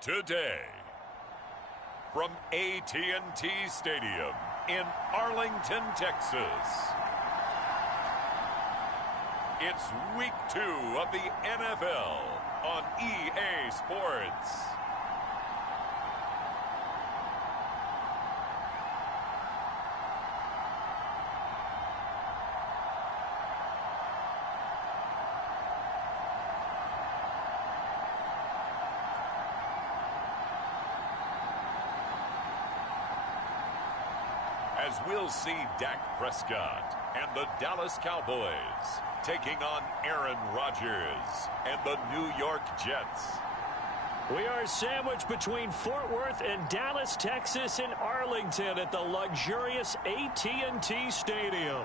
Today, from AT&T Stadium in Arlington, Texas, it's Week 2 of the NFL on EA Sports. As we'll see Dak Prescott and the Dallas Cowboys taking on Aaron Rodgers and the New York Jets. We are sandwiched between Fort Worth and Dallas, Texas, and Arlington at the luxurious AT&T Stadium.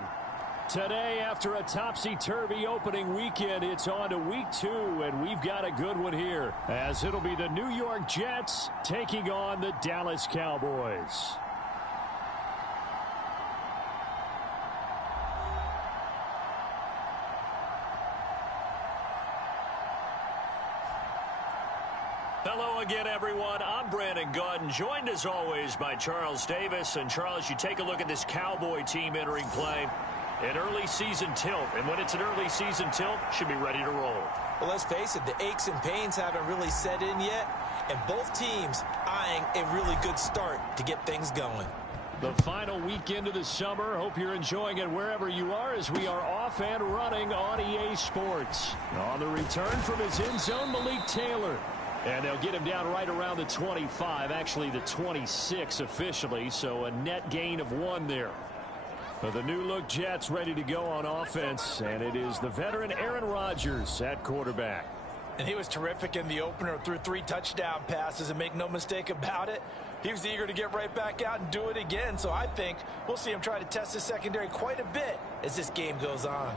Today, after a topsy-turvy opening weekend, it's on to Week 2, and we've got a good one here, as it'll be the New York Jets taking on the Dallas Cowboys. Hello again, everyone. I'm Brandon Gautin, joined as always by Charles Davis. And Charles, you take a look at this Cowboy team entering play. An early season tilt, and when it's an early season tilt, should be ready to roll. Well, let's face it, the aches and pains haven't really set in yet, and both teams eyeing a really good start to get things going. The final weekend of the summer. Hope you're enjoying it wherever you are, as we are off and running on EA Sports. On the return from his end zone, Malik Taylor. And they'll get him down right around the 25, actually the 26 officially, so a net gain of 1 there. For the new-look Jets ready to go on offense, and it is the veteran Aaron Rodgers at quarterback. And he was terrific in the opener, threw 3 touchdown passes, and make no mistake about it, he was eager to get right back out and do it again. So I think we'll see him try to test his secondary quite a bit as this game goes on.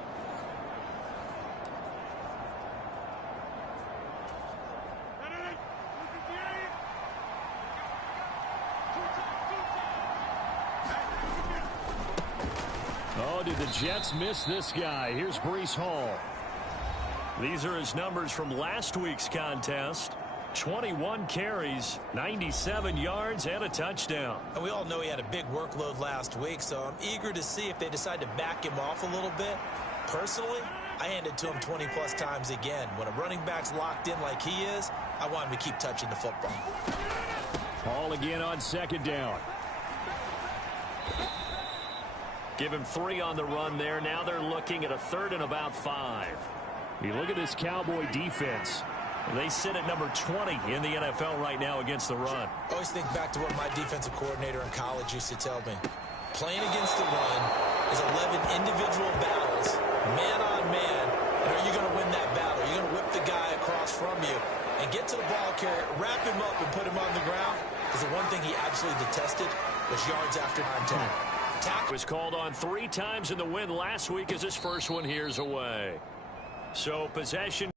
Oh, did the Jets miss this guy? Here's Breece Hall. These are his numbers from last week's contest. 21 carries, 97 yards, and a touchdown. And we all know he had a big workload last week, so I'm eager to see if they decide to back him off a little bit. Personally, I hand it to him 20-plus times again. When a running back's locked in like he is, I want him to keep touching the football. Hall again on second down. Give him 3 on the run there. Now they're looking at a 3rd and about 5. You look at this Cowboy defense. They sit at number 20 in the NFL right now against the run. I always think back to what my defensive coordinator in college used to tell me. Playing against the run is 11 individual battles, man on man. And are you going to win that battle? You're going to whip the guy across from you and get to the ball carrier, wrap him up, and put him on the ground. Because the one thing he absolutely detested was yards after contact. Was called on 3 times in the win last week, as his first one here's away. So possession.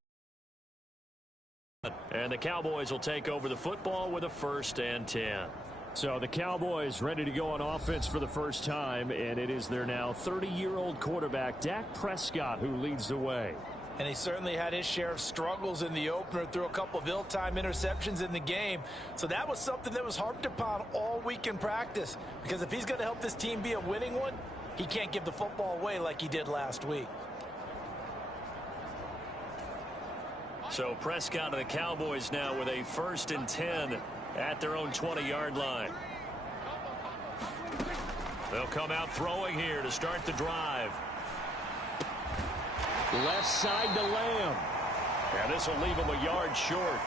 And the Cowboys will take over the football with a 1st and 10. So the Cowboys ready to go on offense for the first time, and it is their now 30-year-old quarterback, Dak Prescott, who leads the way. And he certainly had his share of struggles in the opener, threw a couple of ill-timed interceptions in the game. So that was something that was harped upon all week in practice. Because if he's going to help this team be a winning one, he can't give the football away like he did last week. So Prescott and the Cowboys now with a 1st and 10 at their own 20-yard line. They'll come out throwing here to start the drive. Left side to Lamb. And this will leave him a yard short.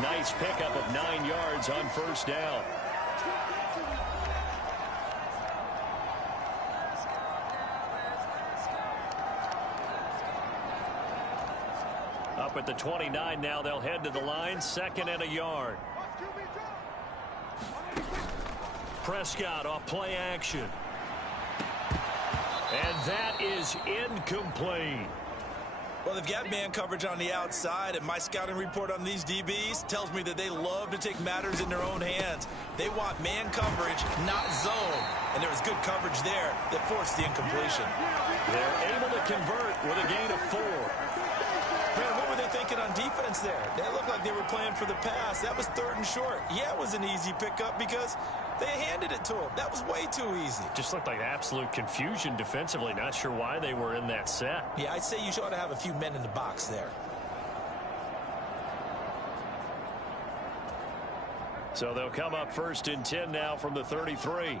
Nice pickup of 9 yards on 1st down. Up at the 29 now, they'll head to the line. 2nd and a yard. Prescott off play action. And that is incomplete. Well, they've got man coverage on the outside, and my scouting report on these DBs tells me that they love to take matters in their own hands. They want man coverage, not zone. And there was good coverage there that forced the incompletion. They're able to convert with a gain of 4. Man, what were they thinking on defense there. They looked like they were playing for the pass. That was 3rd and short. Yeah, it was an easy pickup because they handed it to him. That was way too easy. Just looked like absolute confusion defensively. Not sure why they were in that set. Yeah, I'd say you ought to have a few men in the box there. So they'll come up 1st and 10 now from the 33.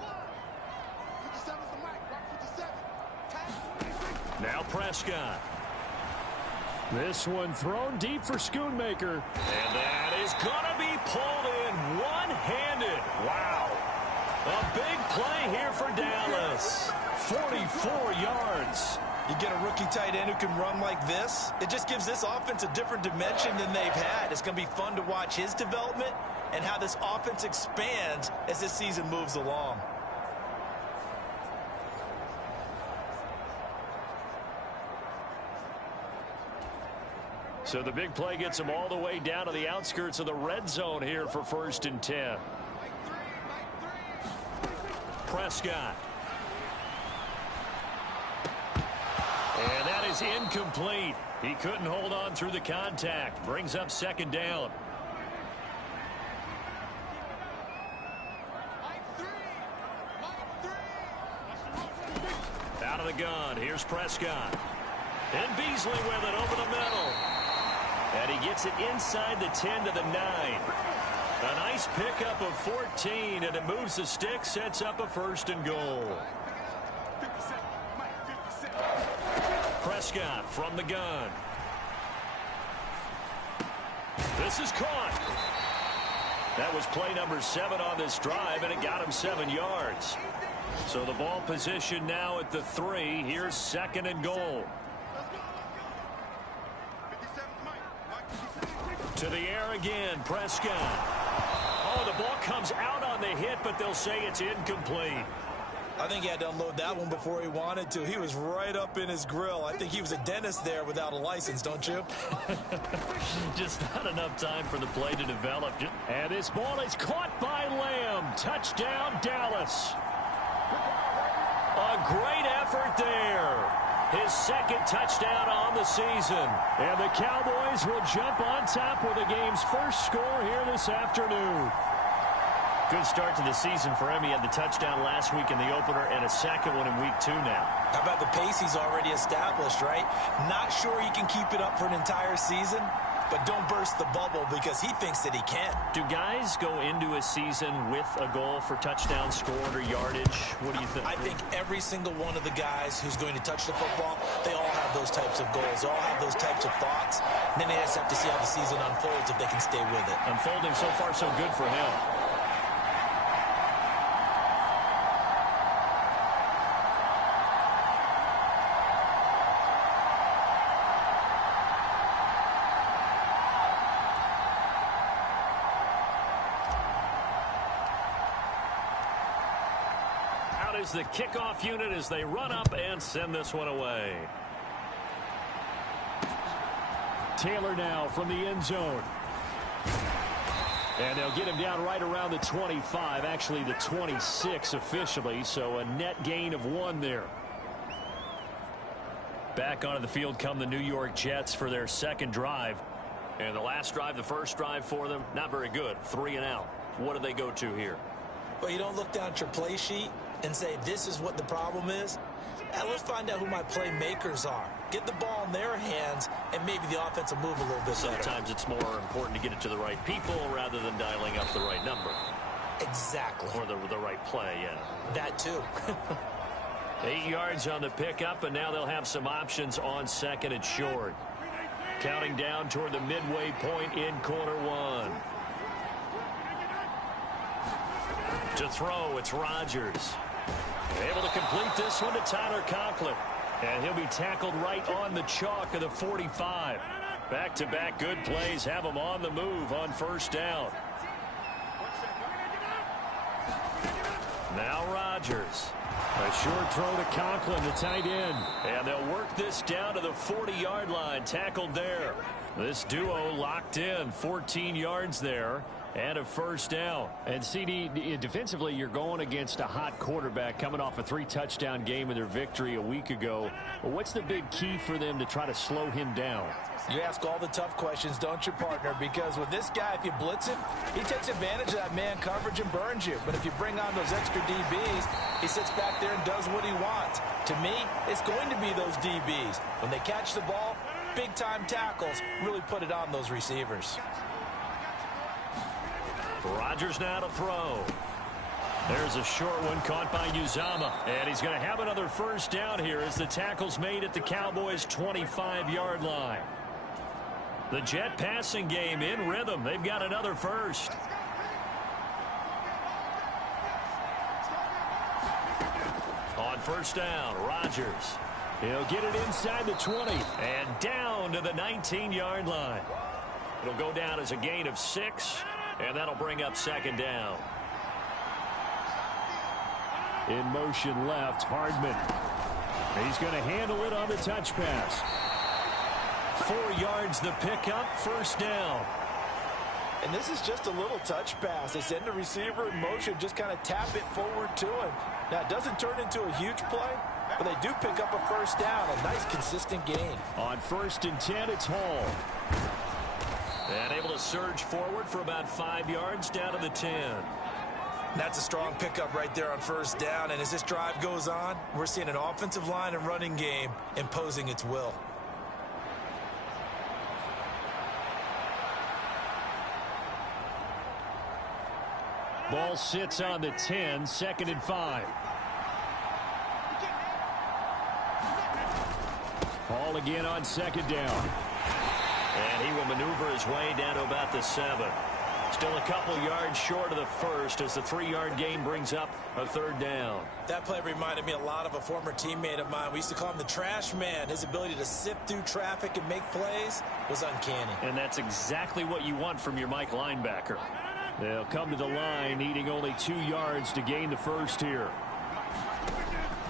Now Prescott. This one thrown deep for Schoonmaker. And that is going to be pulled in one-handed. Wow. A big play here for Dallas. 44 yards. You get a rookie tight end who can run like this. It just gives this offense a different dimension than they've had. It's going to be fun to watch his development and how this offense expands as this season moves along. So the big play gets them all the way down to the outskirts of the red zone here for 1st and 10. Prescott. And that is incomplete. He couldn't hold on through the contact. Brings up 2nd down. Out of the gun. Here's Prescott. And Beasley with it over the middle. And he gets it inside the 10 to the 9. A nice pickup of 14, and it moves the stick, sets up a 1st and goal. Prescott from the gun. This is caught. That was play number 7 on this drive, and it got him 7 yards. So the ball position now at the 3. Here's 2nd and goal. To the air again, Prescott. Oh, the ball comes out on the hit, but they'll say it's incomplete. I think he had to unload that one before he wanted to. He was right up in his grill. I think he was a dentist there without a license, don't you? Just not enough time for the play to develop. And this ball is caught by Lamb. Touchdown, Dallas. A great effort there. His 2nd touchdown on the season. And the Cowboys will jump on top with the game's first score here this afternoon. Good start to the season for him. He had the touchdown last week in the opener and a 2nd one in week 2 now. How about the pace he's already established, right? Not sure he can keep it up for an entire season, but don't burst the bubble because he thinks that he can. Do guys go into a season with a goal for touchdown scored or yardage? What do you think? I think every single one of the guys who's going to touch the football, they all have those types of goals. They all have those types of thoughts. And then they just have to see how the season unfolds if they can stay with it. Unfolding so far so good for him. Is the kickoff unit as they run up and send this one away. Taylor now from the end zone. And they'll get him down right around the 25, actually the 26 officially, so a net gain of 1 there. Back onto the field come the New York Jets for their 2nd drive. And the last drive, the first drive for them, not very good. 3 and out. What do they go to here? Well, you don't look down at your play sheet and say, this is what the problem is. And let's find out who my playmakers are. Get the ball in their hands, and maybe the offense will move a little bit better. Sometimes it's more important to get it to the right people rather than dialing up the right number. Exactly. Or the right play, yeah. That too. 8 yards on the pickup, and now they'll have some options on 2nd and short. Counting down toward the midway point in quarter 1. To throw, it's Rodgers. Able to complete this one to Tyler Conklin. And he'll be tackled right on the chalk of the 45. Back-to-back good plays have him on the move on 1st down. Now Rodgers. A short throw to Conklin, the tight end. And they'll work this down to the 40-yard line. Tackled there. This duo locked in. 14 yards there. And a first down. And CD, defensively, you're going against a hot quarterback coming off a 3-touchdown game in their victory a week ago. Well, what's the big key for them to try to slow him down? You ask all the tough questions, don't you, partner? Because with this guy, if you blitz him, he takes advantage of that man coverage and burns you. But if you bring on those extra DBs, he sits back there and does what he wants. To me, it's going to be those DBs. When they catch the ball, big-time tackles really put it on those receivers. Rodgers now to throw. There's a short one caught by Uzama. And he's going to have another first down here as the tackle's made at the Cowboys' 25-yard line. The Jet passing game in rhythm. They've got another first. On first down, Rodgers. He'll get it inside the 20 and down to the 19-yard line. It'll go down as a gain of 6, and that'll bring up second down. In motion left, Hardman. He's going to handle it on the touch pass. 4 yards the pickup, first down. And this is just a little touch pass. They send the receiver in motion, just kind of tap it forward to him. Now, it doesn't turn into a huge play, but they do pick up a first down, a nice, consistent gain. On 1st and 10, it's Hall. And able to surge forward for about 5 yards down to the 10. That's a strong pickup right there on first down. And as this drive goes on, we're seeing an offensive line and running game imposing its will. Ball sits on the 10, 2nd and 5. Hall again on 2nd down. And he will maneuver his way down to about the 7. Still a couple yards short of the first as the 3-yard gain brings up a 3rd down. That play reminded me a lot of a former teammate of mine. We used to call him the trash man. His ability to sift through traffic and make plays was uncanny. And that's exactly what you want from your Mike linebacker. They'll come to the line, needing only 2 yards to gain the first here.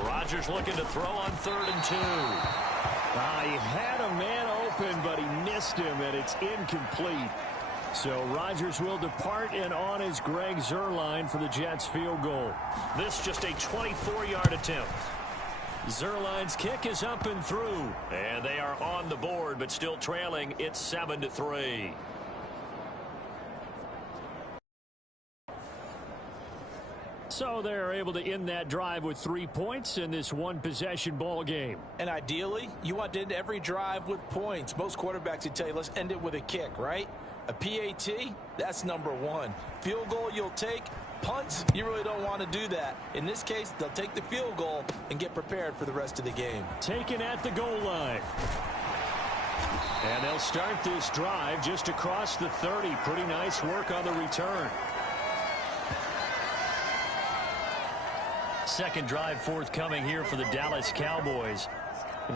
Rodgers looking to throw on 3rd and 2. He had a man open, but he missed him, and it's incomplete. So Rodgers will depart, and on is Greg Zuerlein for the Jets field goal. This just a 24-yard attempt. Zuerlein's kick is up and through, and they are on the board, but still trailing. It's 7-3. So they're able to end that drive with 3 points in this one-possession ball game. And ideally, you want to end every drive with points. Most quarterbacks would tell you, let's end it with a kick, right? A PAT, that's number 1. Field goal you'll take. Punts, you really don't want to do that. In this case, they'll take the field goal and get prepared for the rest of the game. Taken at the goal line. And they'll start this drive just across the 30. Pretty nice work on the return. Second drive forthcoming here for the Dallas Cowboys.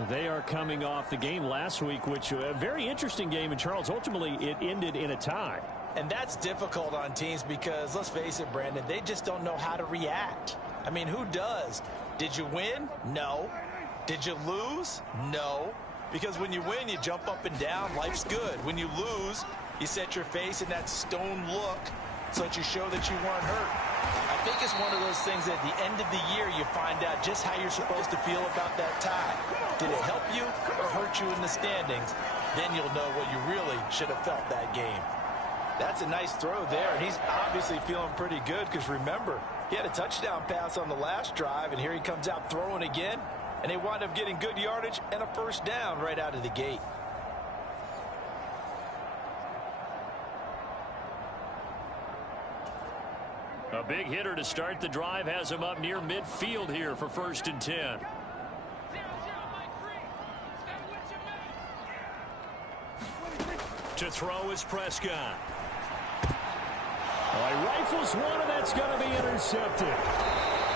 They are coming off the game last week, which a very interesting game in Charles. Ultimately, it ended in a tie. And that's difficult on teams because, let's face it, Brandon, they just don't know how to react. I mean, who does? Did you win? No. Did you lose? No. Because when you win, you jump up and down. Life's good. When you lose, you set your face in that stone look so that you show that you weren't hurt. I think it's one of those things that at the end of the year you find out just how you're supposed to feel about that tie. Did it help you or hurt you in the standings? Then you'll know what you really should have felt that game. That's a nice throw there, and he's obviously feeling pretty good because remember, he had a touchdown pass on the last drive, and here he comes out throwing again, and they wind up getting good yardage and a first down right out of the gate. A big hitter to start the drive has him up near midfield here for 1st and 10. To throw is Prescott. He rifles one, and that's going to be intercepted.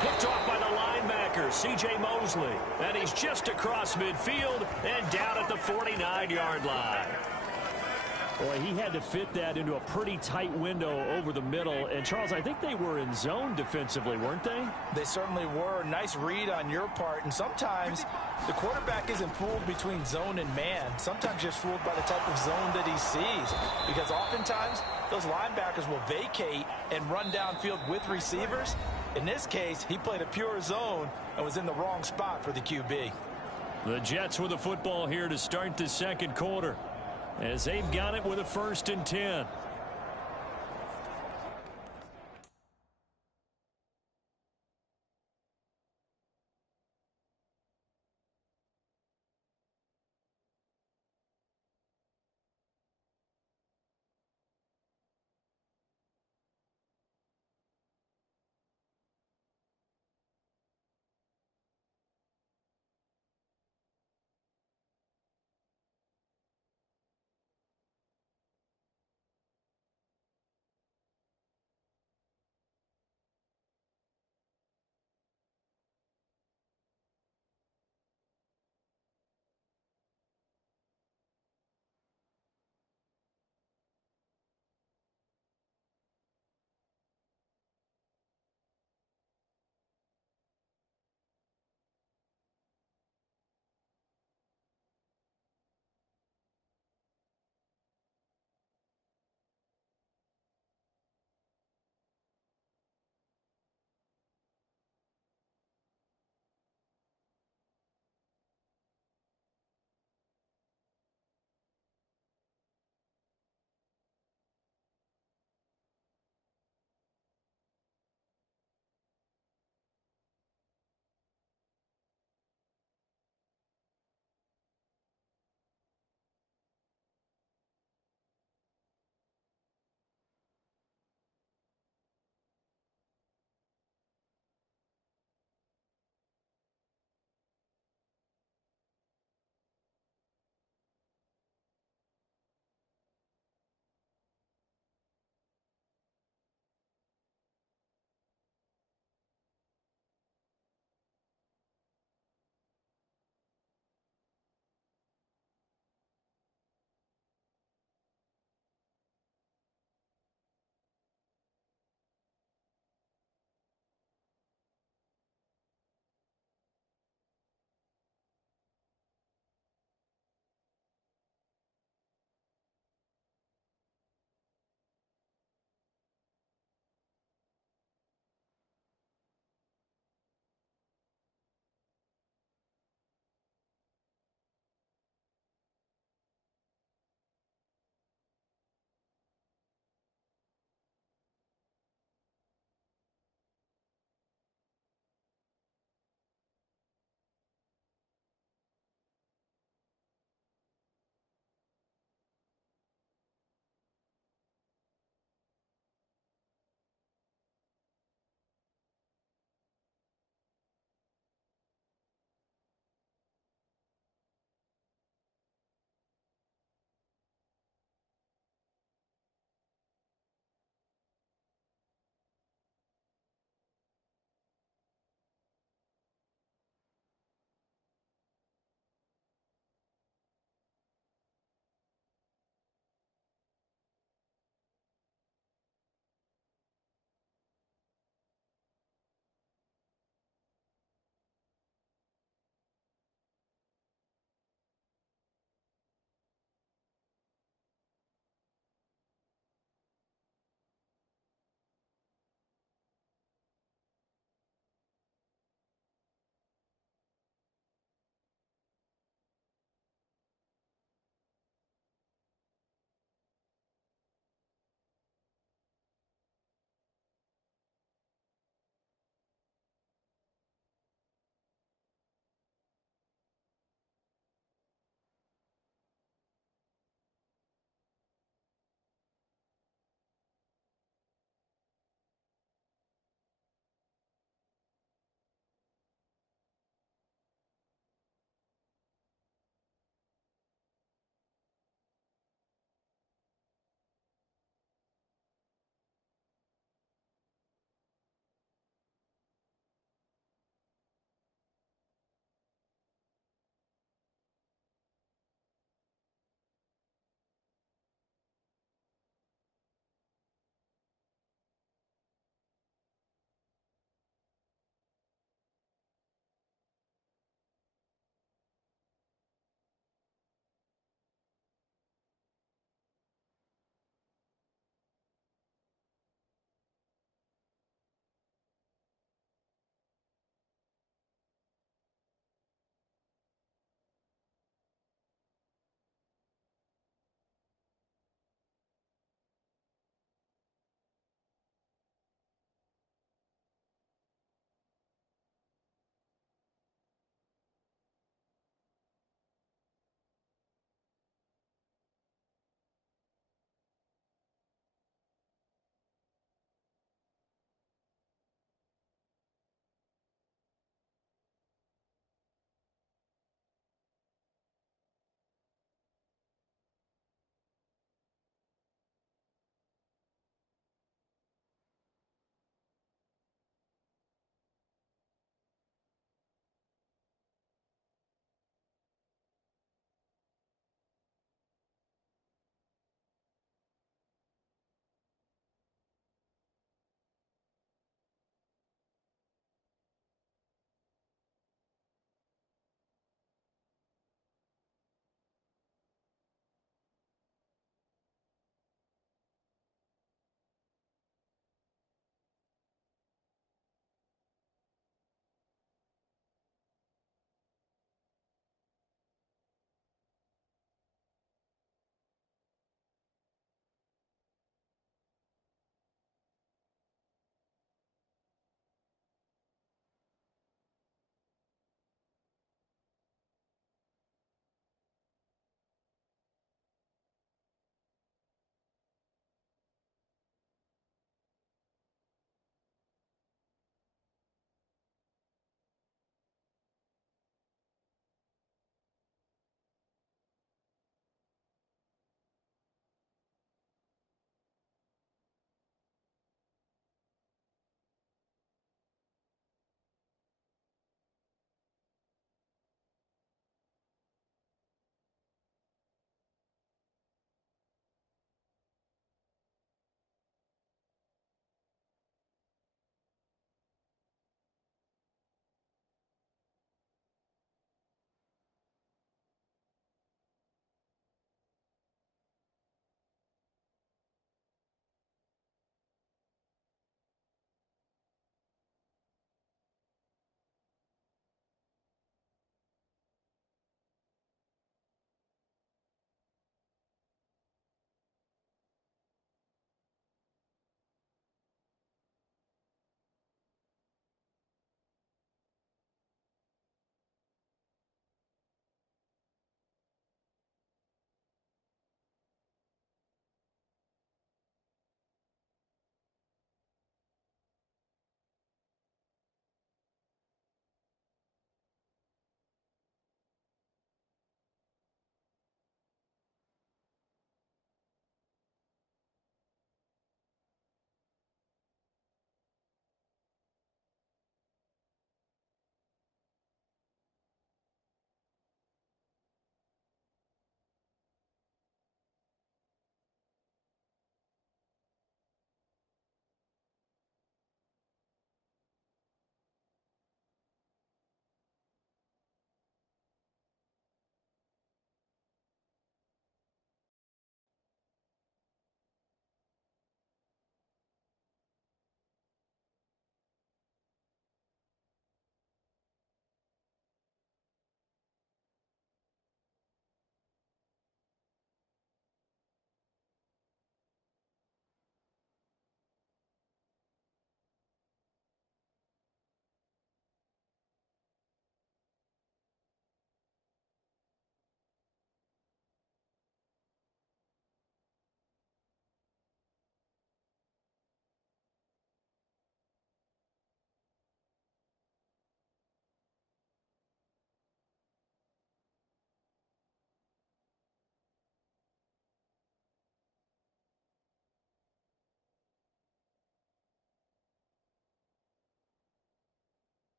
Picked off by the linebacker, C.J. Mosley. And he's just across midfield and down at the 49-yard line. Boy, he had to fit that into a pretty tight window over the middle. And, Charles, I think they were in zone defensively, weren't they? They certainly were. Nice read on your part. And sometimes the quarterback isn't fooled between zone and man. Sometimes just fooled by the type of zone that he sees. Because oftentimes, those linebackers will vacate and run downfield with receivers. In this case, he played a pure zone and was in the wrong spot for the QB. The Jets with the football here to start the second quarter, as they've got it with a 1st and 10.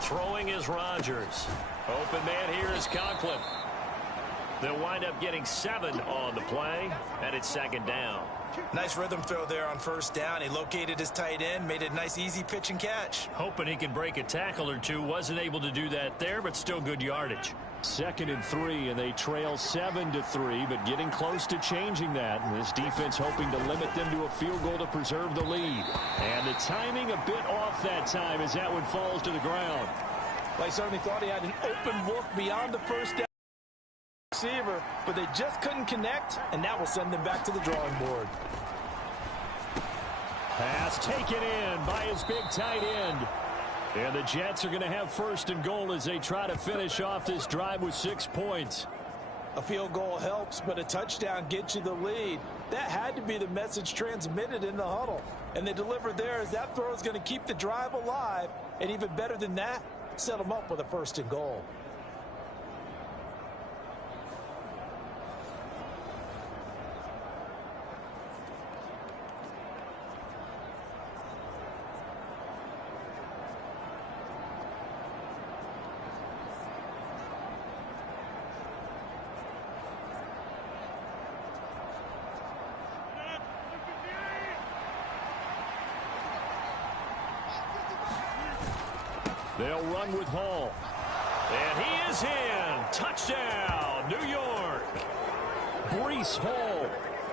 Throwing is Rodgers. Open man here is Conklin. They'll wind up getting 7 on the play, and it's second down. Nice rhythm throw there on first down. He located his tight end, made it a nice easy pitch and catch. Hoping he can break a tackle or two. Wasn't able to do that there, but still good yardage. 2nd and 3, and they trail 7-3, but getting close to changing that. And this defense hoping to limit them to a field goal to preserve the lead. And the timing a bit off that time as that one falls to the ground. Well, I certainly thought he had an open look beyond the first down receiver, but they just couldn't connect, and that will send them back to the drawing board. Pass taken in by his big tight end. And the Jets are going to have 1st and goal as they try to finish off this drive with 6 points. A field goal helps, but a touchdown gets you the lead. That had to be the message transmitted in the huddle. And they delivered there as that throw is going to keep the drive alive. And even better than that, set them up with a 1st and goal. They'll run with Hall. And he is in. Touchdown, New York. Breece Hall,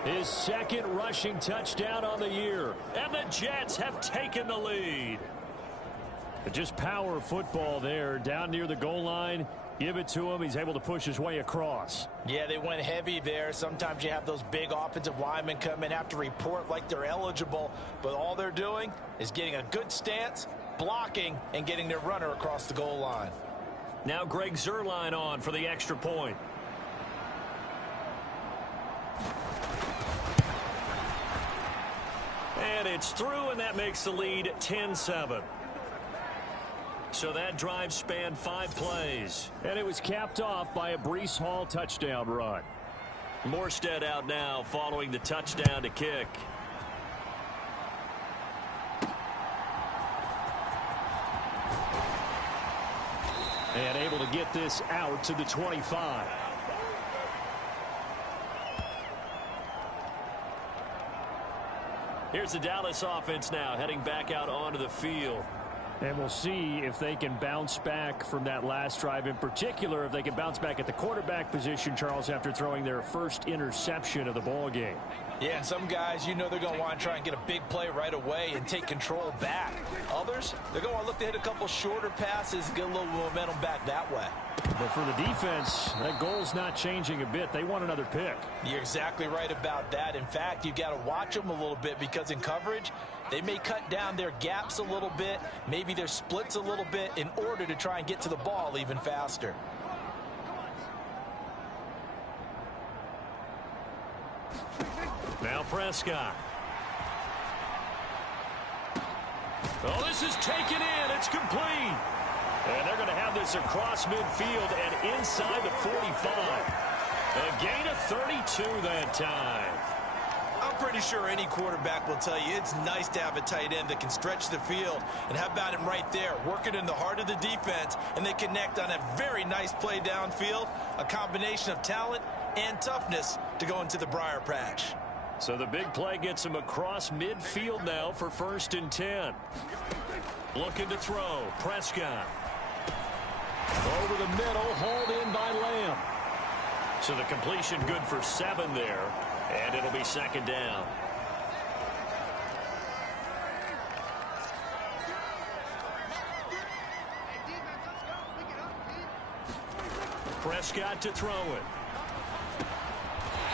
his 2nd rushing touchdown on the year. And the Jets have taken the lead. But just power football there down near the goal line. Give it to him. He's able to push his way across. Yeah, they went heavy there. Sometimes you have those big offensive linemen come in, have to report like they're eligible. But all they're doing is getting a good stance, blocking, and getting their runner across the goal line. Now Greg Zuerlein on for the extra point. And it's through, and that makes the lead 10-7. So that drive spanned 5 plays. And it was capped off by a Breece Hall touchdown run. Morstead out now following the touchdown to kick. And able to get this out to the 25. Here's the Dallas offense now heading back out onto the field. And we'll see if they can bounce back from that last drive, in particular if they can bounce back at the quarterback position, Charles, after throwing their first interception of the ball game. Yeah, and some guys, you know they're going to want to try and get a big play right away and take control back. Others, they're going to look to hit a couple shorter passes, get a little momentum back that way. But for the defense, that goal's not changing a bit. They want another pick. You're exactly right about that. In fact, you got to watch them a little bit because in coverage, they may cut down their gaps a little bit, maybe their splits a little bit in order to try and get to the ball even faster. Now Prescott. Oh, this is taken in. It's complete. And they're going to have this across midfield and inside the 45. A gain of 32 that time. I'm pretty sure any quarterback will tell you it's nice to have a tight end that can stretch the field. And how about him right there, working in the heart of the defense, and they connect on a very nice play downfield, a combination of talent and toughness to go into the briar patch. So the big play gets him across midfield now for 1st and 10. Looking to throw. Prescott. Over the middle, hauled in by Lamb. So the completion good for 7 there, and it'll be 2nd down. Prescott to throw it.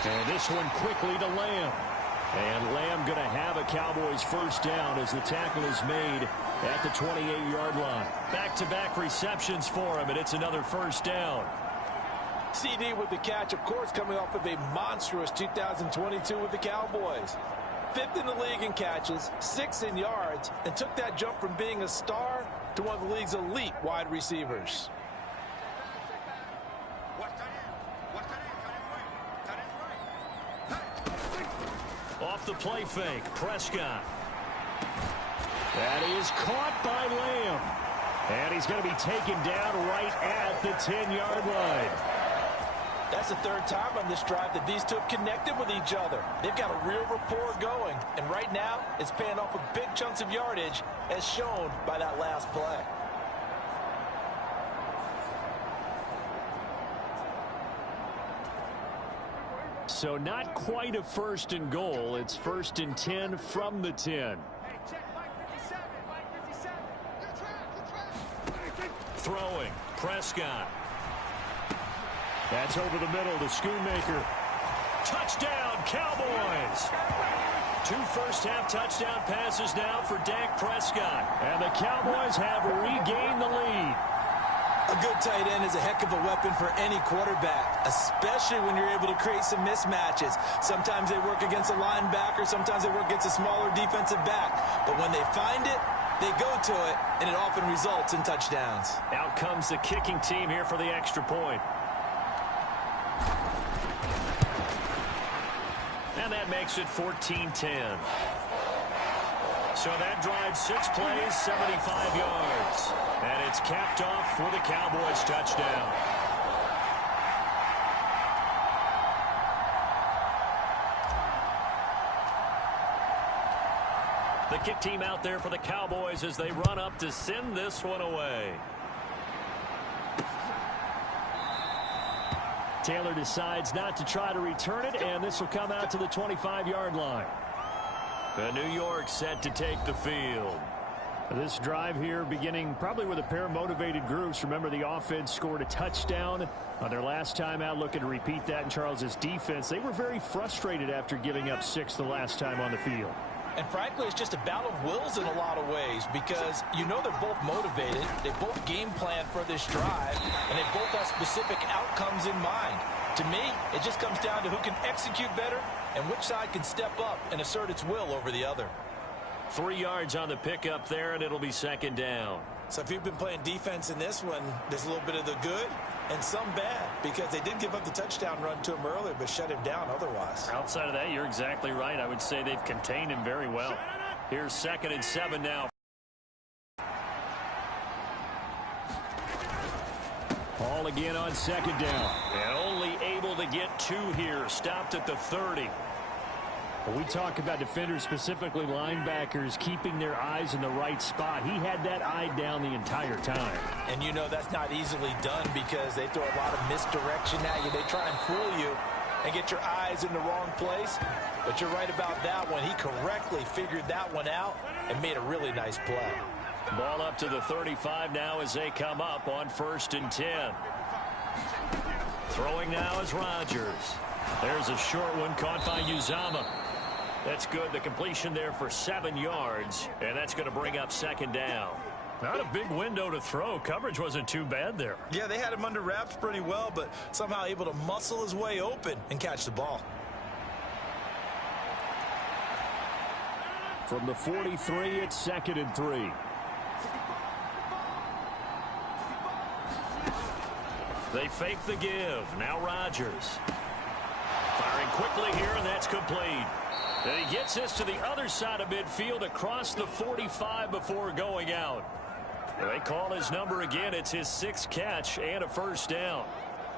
And this one quickly to Lamb. And Lamb going to have a Cowboys 1st down as the tackle is made at the 28-yard line. Back-to-back receptions for him, and it's another 1st down. CD with the catch, of course, coming off of a monstrous 2022 with the Cowboys. 5th in the league in catches, 6th in yards, and took that jump from being a star to one of the league's elite wide receivers. Off the play fake, Prescott. That is caught by Lamb. And he's going to be taken down right at the 10-yard line. That's the third time on this drive that these two have connected with each other. They've got a real rapport going. And right now, it's paying off with big chunks of yardage, as shown by that last play. So not quite a first and goal. It's 1st and 10 from the 10. Throwing, Prescott. That's over the middle to Schoonmaker. Touchdown, Cowboys! 2 first-half touchdown passes now for Dak Prescott. And the Cowboys have regained the lead. A good tight end is a heck of a weapon for any quarterback, especially when you're able to create some mismatches. Sometimes they work against a linebacker, sometimes they work against a smaller defensive back. But when they find it, they go to it, and it often results in touchdowns. Out comes the kicking team here for the extra point. And that makes it 14-10. So that drives 6 plays, 75 yards. And it's capped off for the Cowboys touchdown. The kick team out there for the Cowboys as they run up to send this one away. Taylor decides not to try to return it, and this will come out to the 25-yard line. The New York set to take the field. This drive here beginning probably with a pair of motivated groups. Remember, the offense scored a touchdown on their last time out, looking to repeat that in Charles's defense. They were very frustrated after giving up 6 the last time on the field. And frankly, it's just a battle of wills in a lot of ways, because you know they're both motivated, they both game plan for this drive, and they both have specific outcomes in mind. To me, it just comes down to who can execute better and which side can step up and assert its will over the other. 3 yards on the pickup there, and it'll be 2nd down. So if you've been playing defense in this one, there's a little bit of the good and some bad, because they did give up the touchdown run to him earlier, but shut him down otherwise. Outside of that, you're exactly right. I would say they've contained him very well. Here's 2nd and 7 now. Ball again on 2nd down. And only able to get 2 here. Stopped at the 30. When we talk about defenders, specifically linebackers, keeping their eyes in the right spot, he had that eye down the entire time. And you know that's not easily done, because they throw a lot of misdirection at you. They try and fool you and get your eyes in the wrong place. But you're right about that one. He correctly figured that one out and made a really nice play. Ball up to the 35 now as they come up on 1st and 10. Throwing now is Rodgers. There's a short one caught by Uzama. That's good. The completion there for 7 yards, and that's going to bring up 2nd down. Not a big window to throw. Coverage wasn't too bad there. Yeah, they had him under wraps pretty well, but somehow able to muscle his way open and catch the ball. From the 43, it's 2nd and 3. They fake the give. Now Rodgers. Firing quickly here, and that's complete. And he gets this to the other side of midfield across the 45 before going out. They call his number again. It's his 6th catch and a 1st down.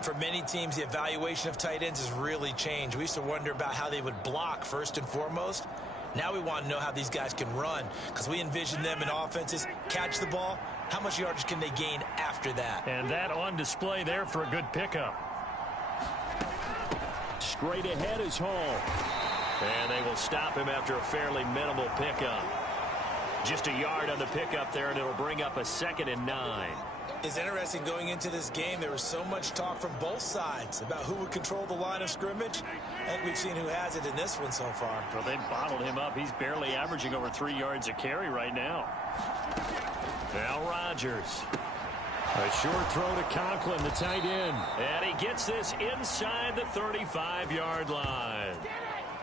For many teams, the evaluation of tight ends has really changed. We used to wonder about how they would block first and foremost. Now we want to know how these guys can run, because we envision them in offenses catch the ball. How much yardage can they gain after that? And that on display there for a good pickup. Straight ahead is Hall. And they will stop him after a fairly minimal pickup. Just a yard on the pickup there, and it'll bring up a 2nd and 9. It's interesting going into this game. There was so much talk from both sides about who would control the line of scrimmage. I think we've seen who has it in this one so far. Well, they bottled him up. He's barely averaging over 3 yards a carry right now. Now Rodgers. A short throw to Conklin, the tight end. And he gets this inside the 35-yard line.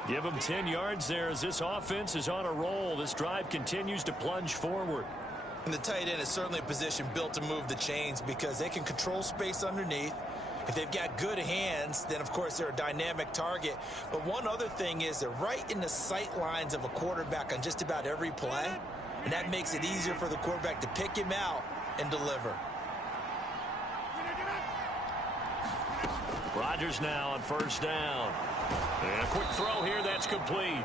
Give him 10 yards there as this offense is on a roll. This drive continues to plunge forward. And the tight end is certainly a position built to move the chains, because they can control space underneath. If they've got good hands, then, of course, they're a dynamic target. But one other thing is they're right in the sight lines of a quarterback on just about every play. And that makes it easier for the quarterback to pick him out and deliver. Rodgers now on first down. And a quick throw here that's complete.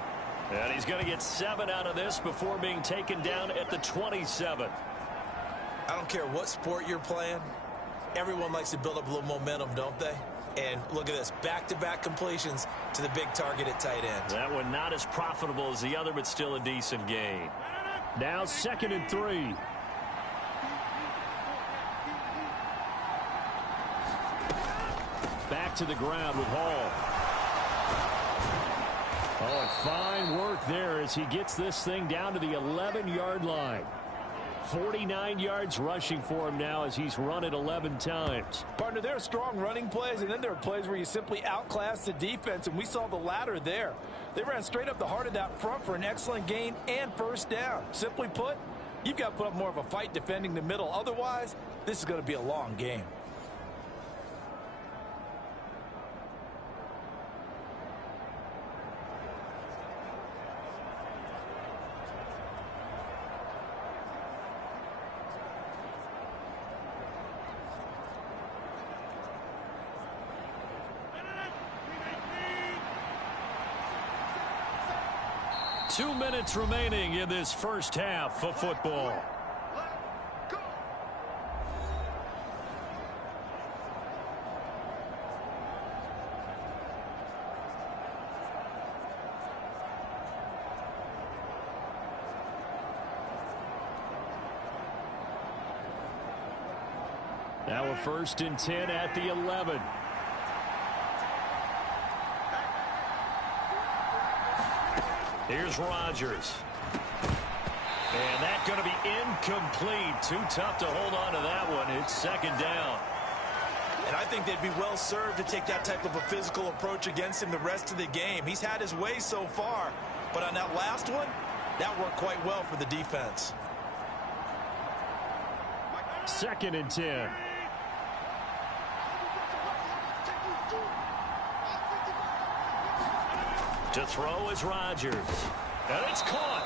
And he's going to get 7 out of this before being taken down at the 27. I don't care what sport you're playing. Everyone likes to build up a little momentum, don't they? And look at this, back-to-back completions to the big target at tight end. That one not as profitable as the other, but still a decent gain. Now 2nd and 3. Back to the ground with Hall. Oh, and fine work there as he gets this thing down to the 11-yard line. 49 yards rushing for him now as he's run it 11 times. Partner, there are strong running plays, and then there are plays where you simply outclass the defense, and we saw the latter there. They ran straight up the heart of that front for an excellent gain and first down. Simply put, you've got to put up more of a fight defending the middle. Otherwise, this is going to be a long game. Two minutes remaining in this first half of football. Now a 1st and 10 at the 11. Here's Rodgers. And that's going to be incomplete. Too tough to hold on to that one. It's 2nd down. And I think they'd be well served to take that type of a physical approach against him the rest of the game. He's had his way so far, but on that last one, that worked quite well for the defense. 2nd and 10. To throw is Rodgers. And it's caught.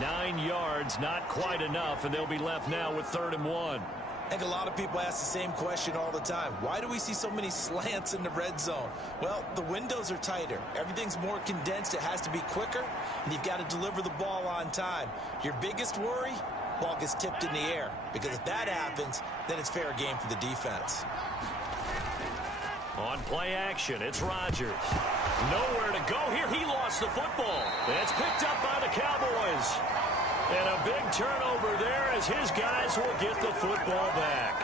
9 yards, not quite enough, and they'll be left now with 3rd and 1. I think a lot of people ask the same question all the time. Why do we see so many slants in the red zone? Well, the windows are tighter. Everything's more condensed. It has to be quicker, and you've got to deliver the ball on time. Your biggest worry? Ball gets tipped in the air, because if that happens, then it's fair game for the defense. On play action, it's Rodgers. Nowhere to go here. He lost the football. It's picked up by the Cowboys. And a big turnover there as his guys will get the football back.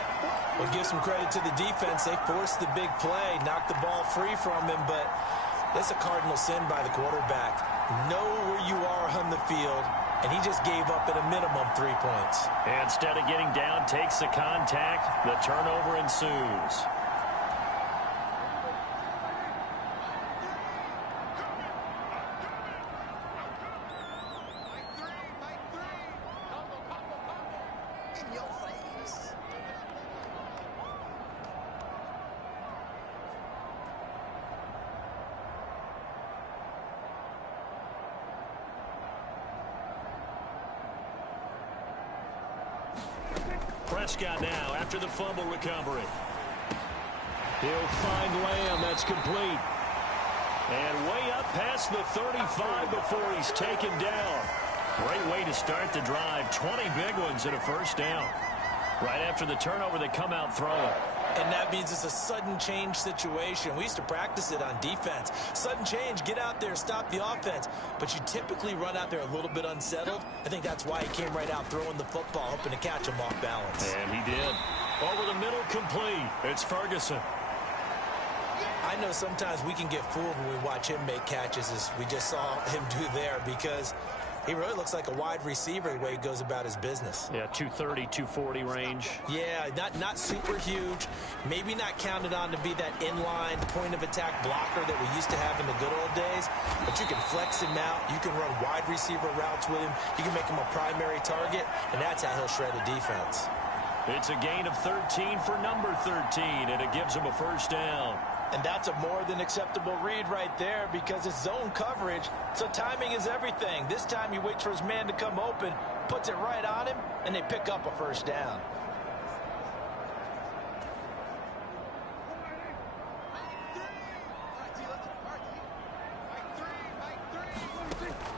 We'll give some credit to the defense. They forced the big play, knocked the ball free from him, but that's a cardinal sin by the quarterback. Know where you are on the field, and he just gave up at a minimum 3 points. And instead of getting down, takes the contact. The turnover ensues. Prescott now after the fumble recovery. He'll find Lamb. That's complete. And way up past the 35 before he's taken down. Great way to start the drive. 20 big ones and a first down. Right after the turnover, they come out throwing. And that means it's a sudden change situation. We used to practice it on defense. Sudden change, get out there, stop the offense. But you typically run out there a little bit unsettled. I think that's why he came right out throwing the football, hoping to catch him off balance. And he did. Over the middle, complete. It's Ferguson. I know sometimes we can get fooled when we watch him make catches, as we just saw him do there, because he really looks like a wide receiver the way he goes about his business. Yeah, 230, 240 range. Yeah, not super huge. Maybe not counted on to be that inline point-of-attack blocker that we used to have in the good old days. But you can flex him out. You can run wide receiver routes with him. You can make him a primary target, and that's how he'll shred a defense. It's a gain of 13 for number 13, and it gives him a first down. And that's a more than acceptable read right there because it's zone coverage, so timing is everything. This time he waits for his man to come open, puts it right on him, and they pick up a first down.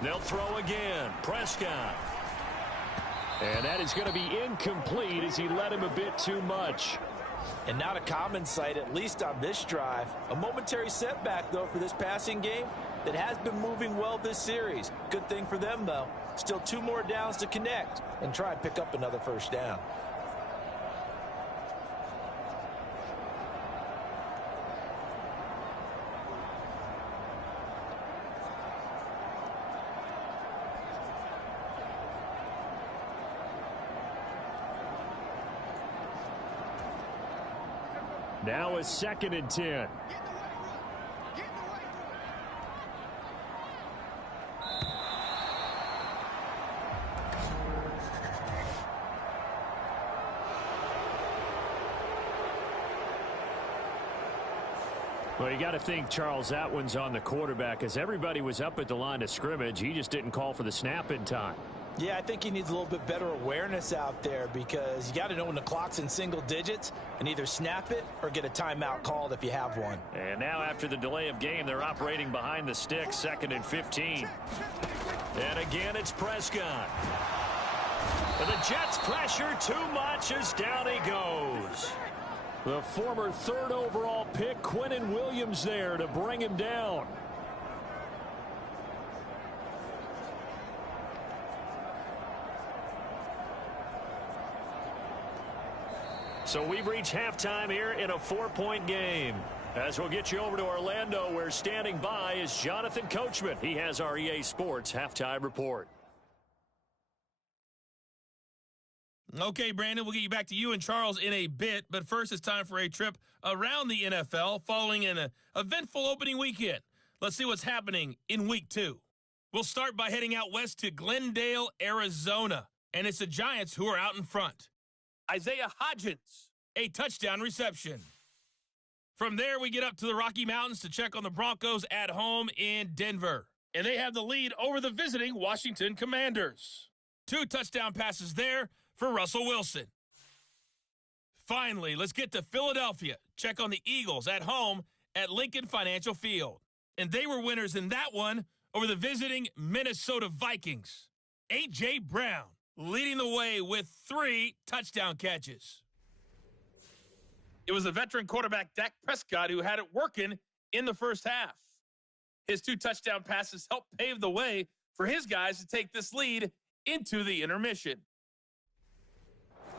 They'll throw again. Prescott. And that is going to be incomplete as he led him a bit too much. And not a common sight, at least on this drive. A momentary setback, though, for this passing game that has been moving well this series. Good thing for them, though. Still 2 more downs to connect and try and pick up another first down. Now a 2nd and 10. Well, you got to think, Charles, that one's on the quarterback as everybody was up at the line of scrimmage. He just didn't call for the snap in time. Yeah, I think he needs a little bit better awareness out there because you got to know when the clock's in single digits and either snap it or get a timeout called if you have one. And now after the delay of game, they're operating behind the sticks, 2nd and 15. And again, it's Prescott. And the Jets pressure too much as down he goes. The former 3rd overall pick, Quinnen Williams, there to bring him down. So we've reached halftime here in a 4-point game. As we'll get you over to Orlando, where standing by is Jonathan Coachman. He has our EA Sports halftime report. Okay, Brandon, we'll get you back to you and Charles in a bit. But first, it's time for a trip around the NFL following an eventful opening weekend. Let's see what's happening in Week 2. We'll start by heading out west to Glendale, Arizona. And it's the Giants who are out in front. Isaiah Hodgins, a touchdown reception. From there, we get up to the Rocky Mountains to check on the Broncos at home in Denver. And they have the lead over the visiting Washington Commanders. 2 touchdown passes there for Russell Wilson. Finally, let's get to Philadelphia. Check on the Eagles at home at Lincoln Financial Field. And they were winners in that one over the visiting Minnesota Vikings. A.J. Brown leading the way with 3 touchdown catches. It was the veteran quarterback Dak Prescott who had it working in the first half. His 2 touchdown passes helped pave the way for his guys to take this lead into the intermission.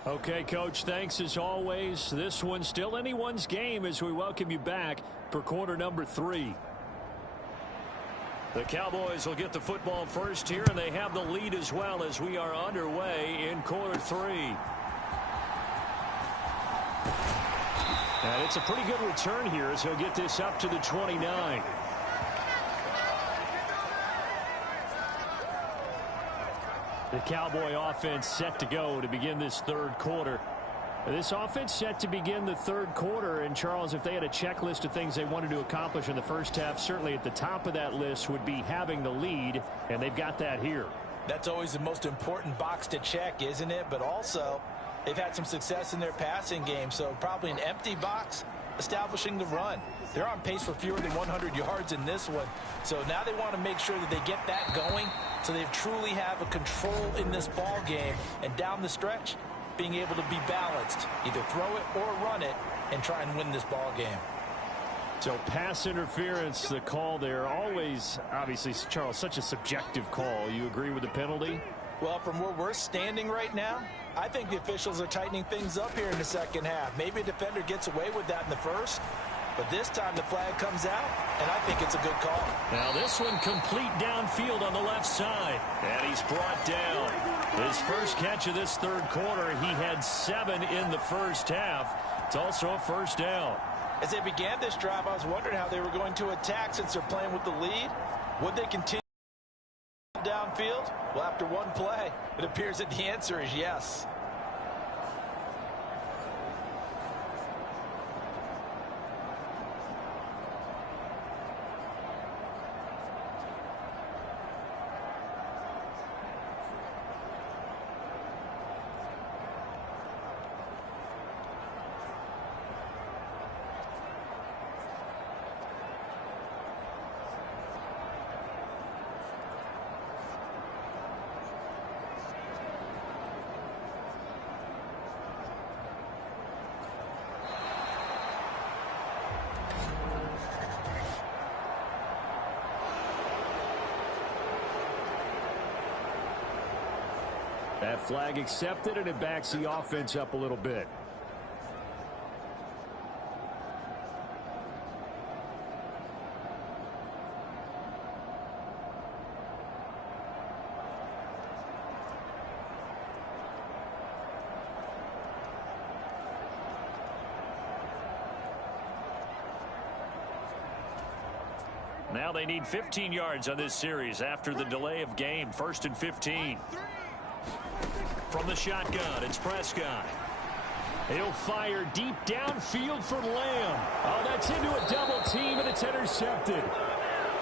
Okay, Coach, thanks as always. This one's still anyone's game as we welcome you back for quarter number 3. The Cowboys will get the football first here, and they have the lead as well as we are underway in quarter 3. And it's a pretty good return here as he'll get this up to the 29. The Cowboy offense set to go to begin this 3rd quarter. This offense set to begin the 3rd quarter, and Charles, if they had a checklist of things they wanted to accomplish in the first half, certainly at the top of that list would be having the lead, and they've got that here. That's always the most important box to check, isn't it? But also, they've had some success in their passing game, so probably an empty box establishing the run. They're on pace for fewer than 100 yards in this one, so now they want to make sure that they get that going so they truly have a control in this ball game, and down the stretch, being able to be balanced, either throw it or run it, and try and win this ball game. So pass interference, the call there, always, obviously, Charles, such a subjective call. You agree with the penalty? Well, from where we're standing right now, I think the officials are tightening things up here in the second half. Maybe a defender gets away with that in the first, but this time the flag comes out, and I think it's a good call. Now this one complete downfield on the left side, and he's brought down. His first catch of this 3rd quarter, he had 7 in the first half. It's also a first down. As they began this drive, I was wondering how they were going to attack since they're playing with the lead. Would they continue downfield? Well, after one play, it appears that the answer is yes. That flag accepted, and it backs the offense up a little bit. Now they need 15 yards on this series after the delay of game. 1st and 15. From the shotgun, it's Prescott. He'll fire deep downfield for Lamb. Oh, that's into a double team, and it's intercepted.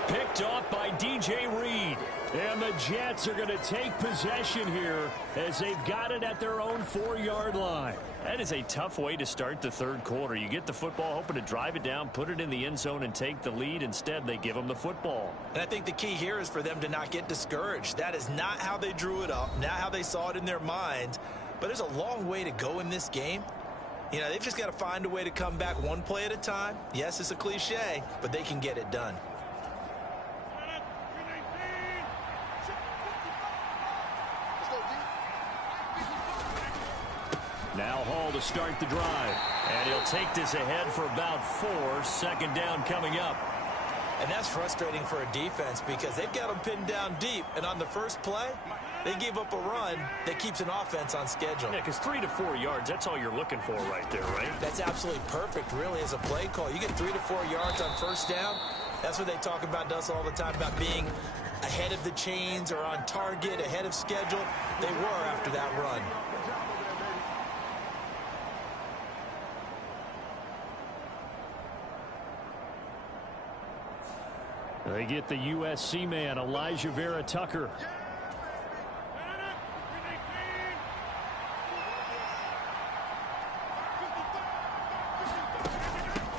Picked off by DJ Reed. And the Jets are going to take possession here as they've got it at their own 4-yard line. That is a tough way to start the third quarter. You get the football, hoping to drive it down, put it in the end zone, and take the lead. Instead, they give them the football. And I think the key here is for them to not get discouraged. That is not how they drew it up, not how they saw it in their minds. But there's a long way to go in this game. You know, they've just got to find a way to come back one play at a time. Yes, it's a cliche, but they can get it done. Now Hall to start the drive. And he'll take this ahead for about 4. 2nd down coming up. And that's frustrating for a defense because they've got them pinned down deep. And on the first play, they gave up a run that keeps an offense on schedule. Yeah, because 3 to 4 yards, that's all you're looking for right there, right? That's absolutely perfect, really, as a play call. You get 3 to 4 yards on 1st down. That's what they talk about to us all the time, about being ahead of the chains or on target, ahead of schedule. They were after that run. They get the USC man, Elijah Vera Tucker.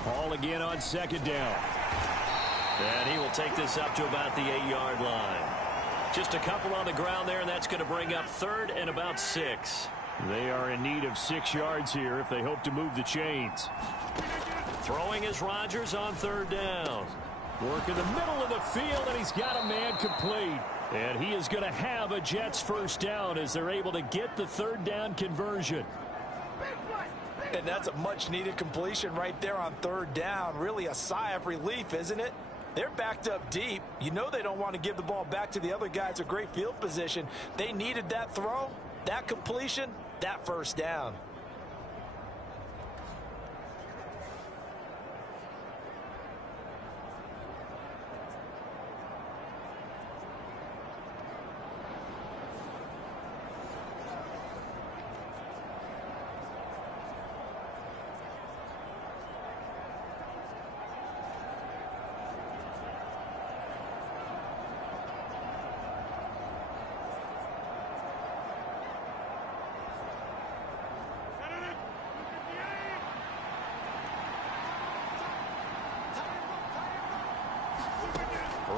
Hall again on 2nd down. And he will take this up to about the 8-yard line. Just a couple on the ground there, and that's going to bring up 3rd and about 6. They are in need of 6 yards here if they hope to move the chains. Throwing is Rodgers on 3rd down. Work in the middle of the field, and he's got a man complete. And he is going to have a Jets 1st down as they're able to get the 3rd down conversion. And that's a much-needed completion right there on 3rd down. Really a sigh of relief, isn't it? They're backed up deep. You know they don't want to give the ball back to the other guys a great field position. They needed that throw, that completion, that 1st down.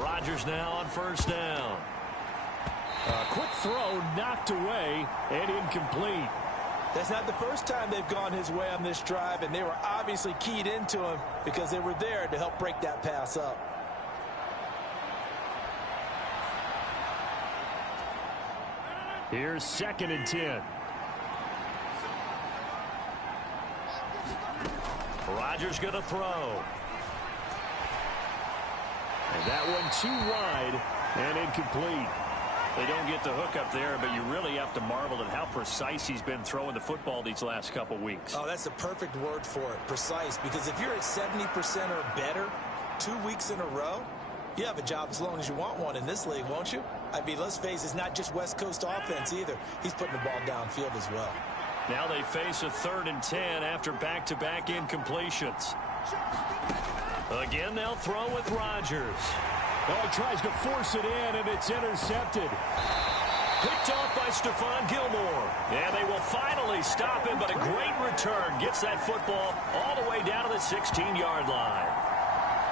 Rodgers now on 1st down. A quick throw knocked away and incomplete. That's not the first time they've gone his way on this drive, and they were obviously keyed into him because they were there to help break that pass up. Here's 2nd and 10. Rodgers going to throw. And that one too wide and incomplete. They don't get the hook up there, but you really have to marvel at how precise he's been throwing the football these last couple weeks. Oh, that's the perfect word for it, precise, because if you're at 70% or better 2 weeks in a row, you have a job as long as you want one in this league, won't you? I mean, let's face it, it's not just West Coast offense either. He's putting the ball downfield as well. Now they face a 3rd and 10 after back-to-back incompletions. Again, they'll throw with Rodgers. Oh, he tries to force it in, and it's intercepted. Picked off by Stephon Gilmore. And they will finally stop him, but a great return gets that football all the way down to the 16-yard line.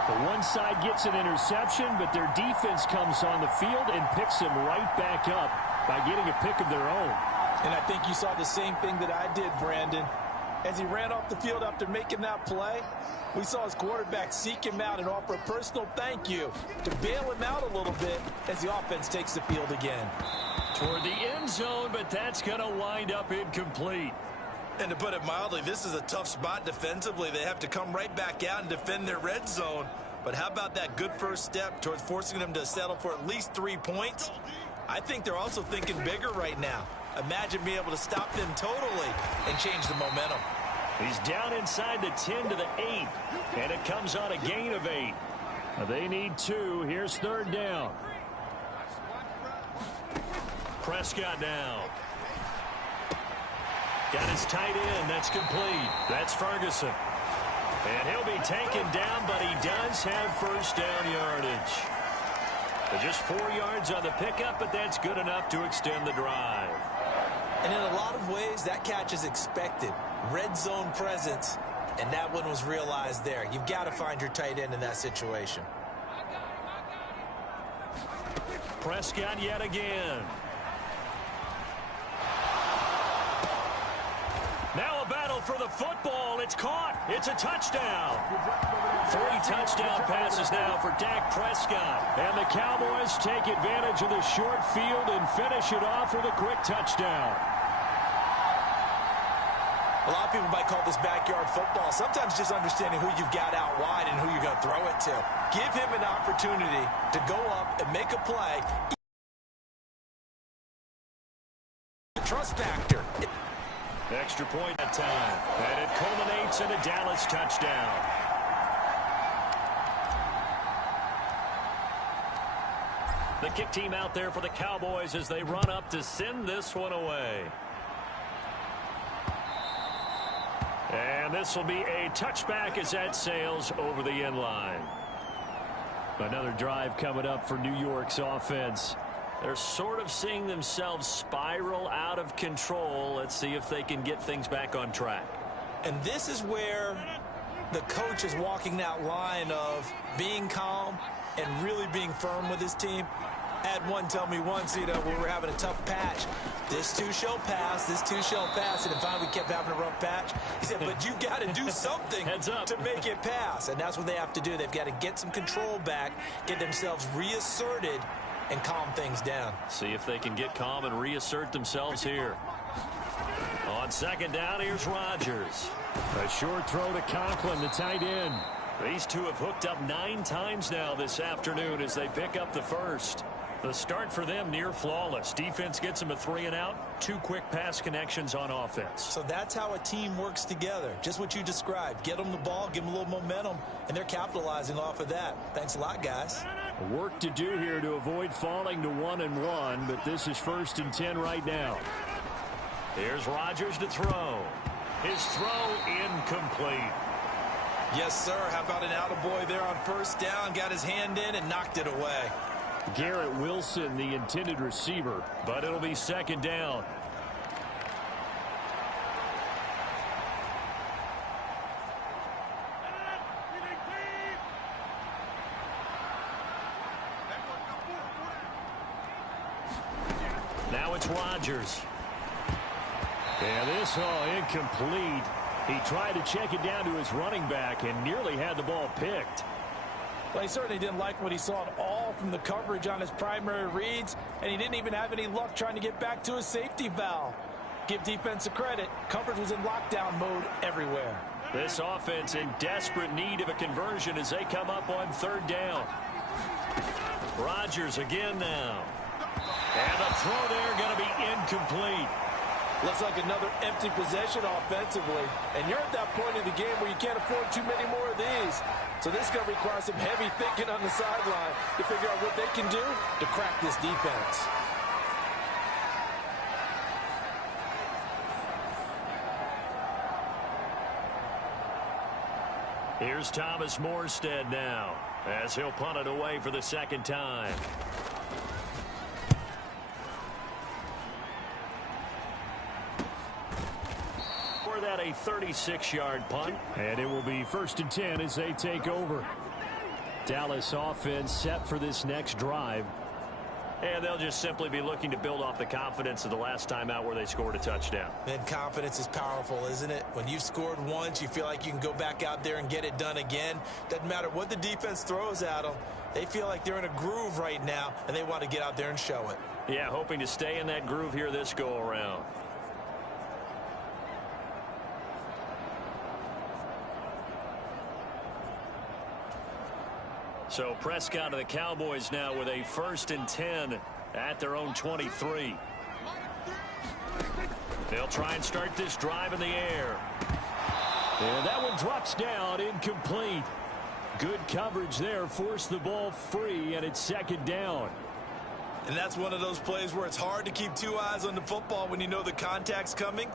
The one side gets an interception, but their defense comes on the field and picks him right back up by getting a pick of their own. And I think you saw the same thing that I did, Brandon. as he ran off the field after making that play. We saw his quarterback seek him out and offer a personal thank you to bail him out a little bit as the offense takes the field again. Toward the end zone, but that's going to wind up incomplete. And to put it mildly, this is a tough spot defensively. They have to come right back out and defend their red zone. But how about that good first step towards forcing them to settle for at least 3 points? I think they're also thinking bigger right now. Imagine being able to stop them totally and change the momentum. He's down inside the 10 to the 8, and it comes on a gain of 8. They need 2. Here's third down. Prescott now. Got his tight end. That's complete. That's Ferguson. And he'll be taken down, but he does have first down yardage. Just 4 yards on the pickup, but that's good enough to extend the drive. And in a lot of ways, that catch is expected. Red zone presence, and that one was realized there. You've got to find your tight end in that situation. Prescott yet again. Now a battle for the football. It's caught. It's a touchdown. 3 touchdown passes now for Dak Prescott. And the Cowboys take advantage of the short field and finish it off with a quick touchdown. A lot of people might call this backyard football. Sometimes just understanding who you've got out wide and who you're going to throw it to. Give him an opportunity to go up and make a play. Trust factor. Extra point that time. And it culminates in a Dallas touchdown. The kick team out there for the Cowboys as they run up to send this one away. And this will be a touchback as that sails over the end line. Another drive coming up for New York's offense. They're sort of seeing themselves spiral out of control. Let's see if they can get things back on track. And this is where the coach is walking that line of being calm and really being firm with his team. I had one tell me once, when we were having a tough patch, this too shall pass, this too shall pass, and finally we kept having a rough patch. He said, but you got to do something to make it pass, and that's what they have to do. They've got to get some control back, get themselves reasserted, and calm things down. See if they can get calm and reassert themselves here. On second down, here's Rodgers. A short throw to Conklin, the tight end. These two have hooked up 9 times now this afternoon as they pick up the first. The start for them near flawless. Defense gets them a 3 and out. 2 quick pass connections on offense. So that's how a team works together. Just what you described. Get them the ball, give them a little momentum, and they're capitalizing off of that. Thanks a lot, guys. Work to do here to avoid falling to 1-1, but this is 1st and 10 right now. Here's Rodgers to throw. His throw incomplete. Yes, sir. How about an attaboy there on first down? Got his hand in and knocked it away. Garrett Wilson, the intended receiver, but it'll be second down. Now it's Rodgers. And this incomplete. He tried to check it down to his running back and nearly had the ball picked. Well, he certainly didn't like what he saw at all from the coverage on his primary reads, and he didn't even have any luck trying to get back to his safety valve. Give defense a credit. Coverage was in lockdown mode everywhere. This offense in desperate need of a conversion as they come up on third down. Rodgers again now. And the throw there going to be incomplete. Looks like another empty possession offensively. And you're at that point in the game where you can't afford too many more of these. So this is going to require some heavy thinking on the sideline to figure out what they can do to crack this defense. Here's Thomas Morstead now as he'll punt it away for the second time. That a 36-yard punt, and it will be 1st and 10 as they take over. Dallas offense set for this next drive. And they'll just simply be looking to build off the confidence of the last time out where they scored a touchdown. And confidence is powerful, isn't it? When you've scored once, you feel like you can go back out there and get it done again. Doesn't matter what the defense throws at them. They feel like they're in a groove right now, and they want to get out there and show it. Yeah, hoping to stay in that groove here this go-around. So Prescott of the Cowboys now with a 1st and 10 at their own 23. They'll try and start this drive in the air. And that one drops down, incomplete. Good coverage there, forced the ball free, and it's 2nd down. And that's one of those plays where it's hard to keep 2 eyes on the football when you know the contact's coming,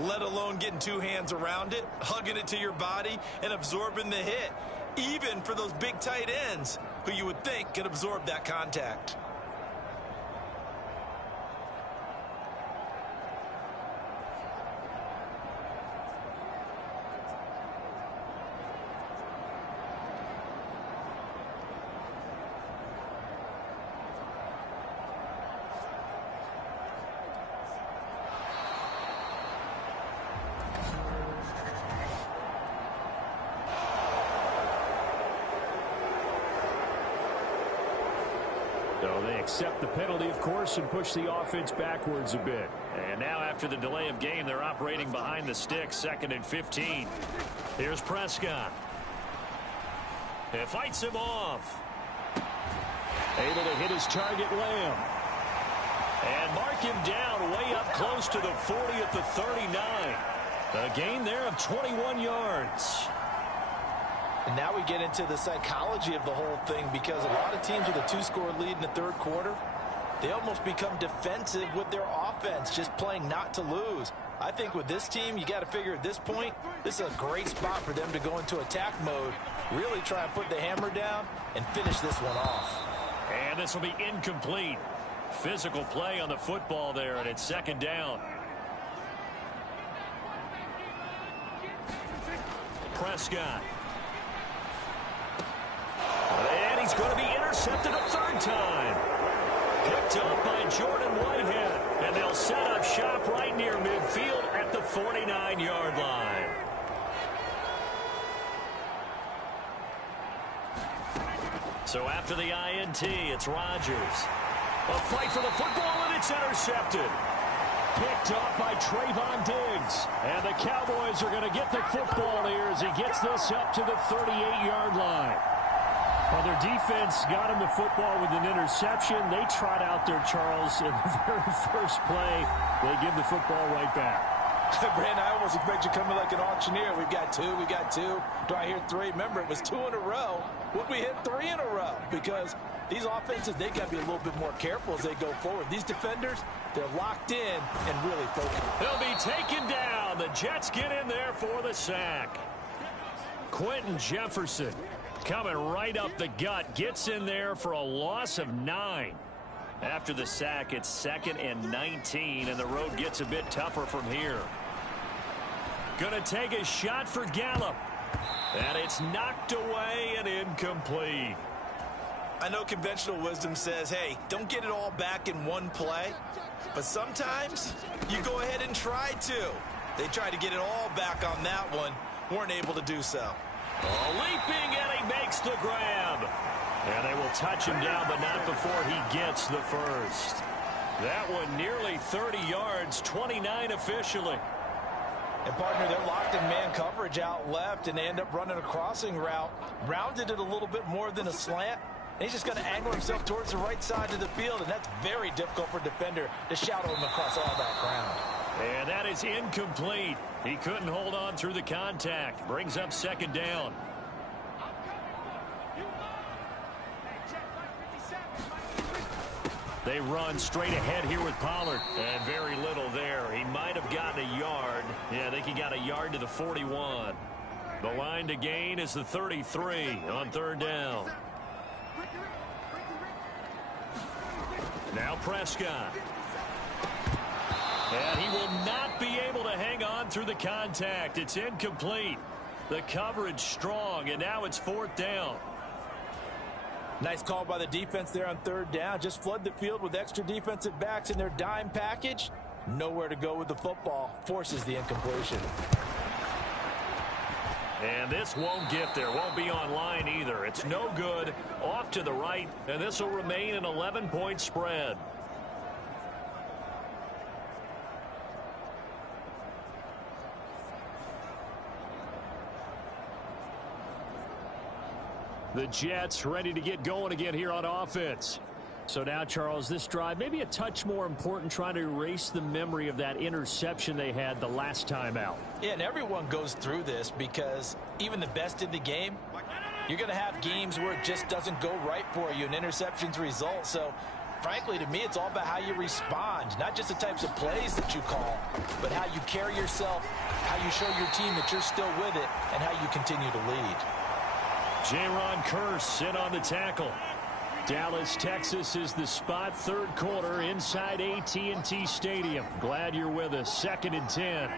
let alone getting 2 hands around it, hugging it to your body, and absorbing the hit. Even for those big tight ends who you would think could absorb that contact. So they accept the penalty, of course, and push the offense backwards a bit. And now after the delay of game, they're operating behind the sticks, 2nd and 15. Here's Prescott. It fights him off. Able to hit his target, Lamb. And mark him down way up close to the 40 at the 39. A gain there of 21 yards. And now we get into the psychology of the whole thing, because a lot of teams with a 2-score lead in the 3rd quarter, they almost become defensive with their offense, just playing not to lose. I think with this team, you got to figure at this point, this is a great spot for them to go into attack mode, really try and put the hammer down and finish this one off. And this will be incomplete. Physical play on the football there, and it's 2nd down. Prescott. And he's going to be intercepted a 3rd time. Picked up by Jordan Whitehead. And they'll set up shop right near midfield at the 49-yard line. So after the INT, it's Rodgers. A fight for the football, and it's intercepted. Picked up by Trayvon Diggs. And the Cowboys are going to get the football here as he gets this up to the 38-yard line. Well, their defense got him the football with an interception. They trot out there, Charles, in the very first play. They give the football right back. Brandon, I almost expect you coming like an auctioneer. We've got 2, we got 2. Do I hear 3? Remember, it was 2 in a row. Would we hit 3 in a row? Because these offenses, they got to be a little bit more careful as they go forward. These defenders, they're locked in and really focused. They'll be taken down. The Jets get in there for the sack. Quentin Jefferson coming right up the gut. Gets in there for a loss of 9. After the sack, it's 2nd and 19, and the road gets a bit tougher from here. Going to take a shot for Gallup. And it's knocked away and incomplete. I know conventional wisdom says, hey, don't get it all back in one play. But sometimes you go ahead and try to. They tried to get it all back on that one. Weren't able to do so. Leaping, and he makes the grab. And they will touch him down, but not before he gets the first. That one nearly 30 yards, 29 officially. And, partner, they're locked in man coverage out left, and they end up running a crossing route. Rounded it a little bit more than a slant. And he's just going to angle himself towards the right side of the field, and that's very difficult for a defender to shadow him across all that ground. And that is incomplete. He couldn't hold on through the contact. Brings up 2nd down. They run straight ahead here with Pollard. And very little there. He might have gotten a yard. Yeah, I think he got a yard to the 41. The line to gain is the 33 on 3rd down. Now Prescott. And he will not be able to hang on through the contact. It's incomplete. The coverage strong, and now it's 4th down. Nice call by the defense there on third down. Just flood the field with extra defensive backs in their dime package. Nowhere to go with the football. Forces the incompletion. And this won't get there. Won't be online either. It's no good. Off to the right. And this will remain an 11-point spread. The Jets ready to get going again here on offense. So now, Charles, this drive maybe a touch more important, trying to erase the memory of that interception they had the last time out. Yeah, and everyone goes through this because even the best in the game, you're going to have games where it just doesn't go right for you, and interceptions result. So, frankly, to me, it's all about how you respond, not just the types of plays that you call, but how you carry yourself, how you show your team that you're still with it, and how you continue to lead. Jaron Kearse in on the tackle. Dallas, Texas is the spot. Third quarter inside AT&T Stadium. Glad you're with us. 2nd and 10.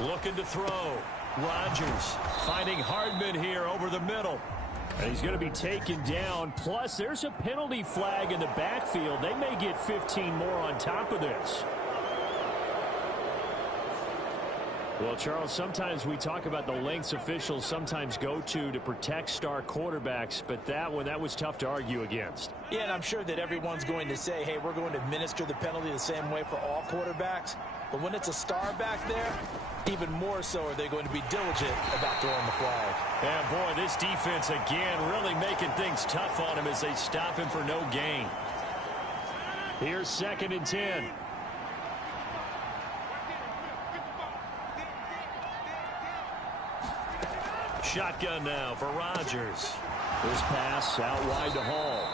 Looking to throw. Rodgers finding Hardman here over the middle. And he's going to be taken down. Plus, there's a penalty flag in the backfield. They may get 15 more on top of this. Well, Charles, sometimes we talk about the lengths officials sometimes go to protect star quarterbacks, but that was tough to argue against. Yeah, and I'm sure that everyone's going to say, hey, we're going to administer the penalty the same way for all quarterbacks. But when it's a star back there, even more so are they going to be diligent about throwing the flag. And, boy, this defense, again, really making things tough on him as they stop him for no gain. Here's 2nd and 10. Shotgun now for Rodgers. This pass out wide to Hall.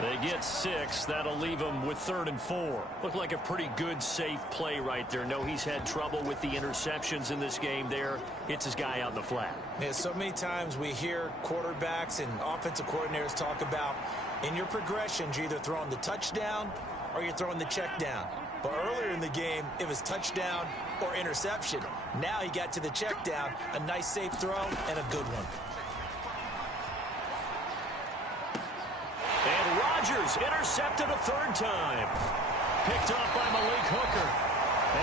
They get 6. That'll leave them with 3rd and 4. Looked like a pretty good, safe play right there. No, he's had trouble with the interceptions in this game there. Hits his guy out in the flat. Yeah, so many times we hear quarterbacks and offensive coordinators talk about in your progressions, you're either throwing the touchdown or you're throwing the check down. But earlier in the game, it was touchdown or interception. Now he got to the check down, a nice safe throw, and a good one. And Rodgers intercepted a 3rd time. Picked off by Malik Hooker.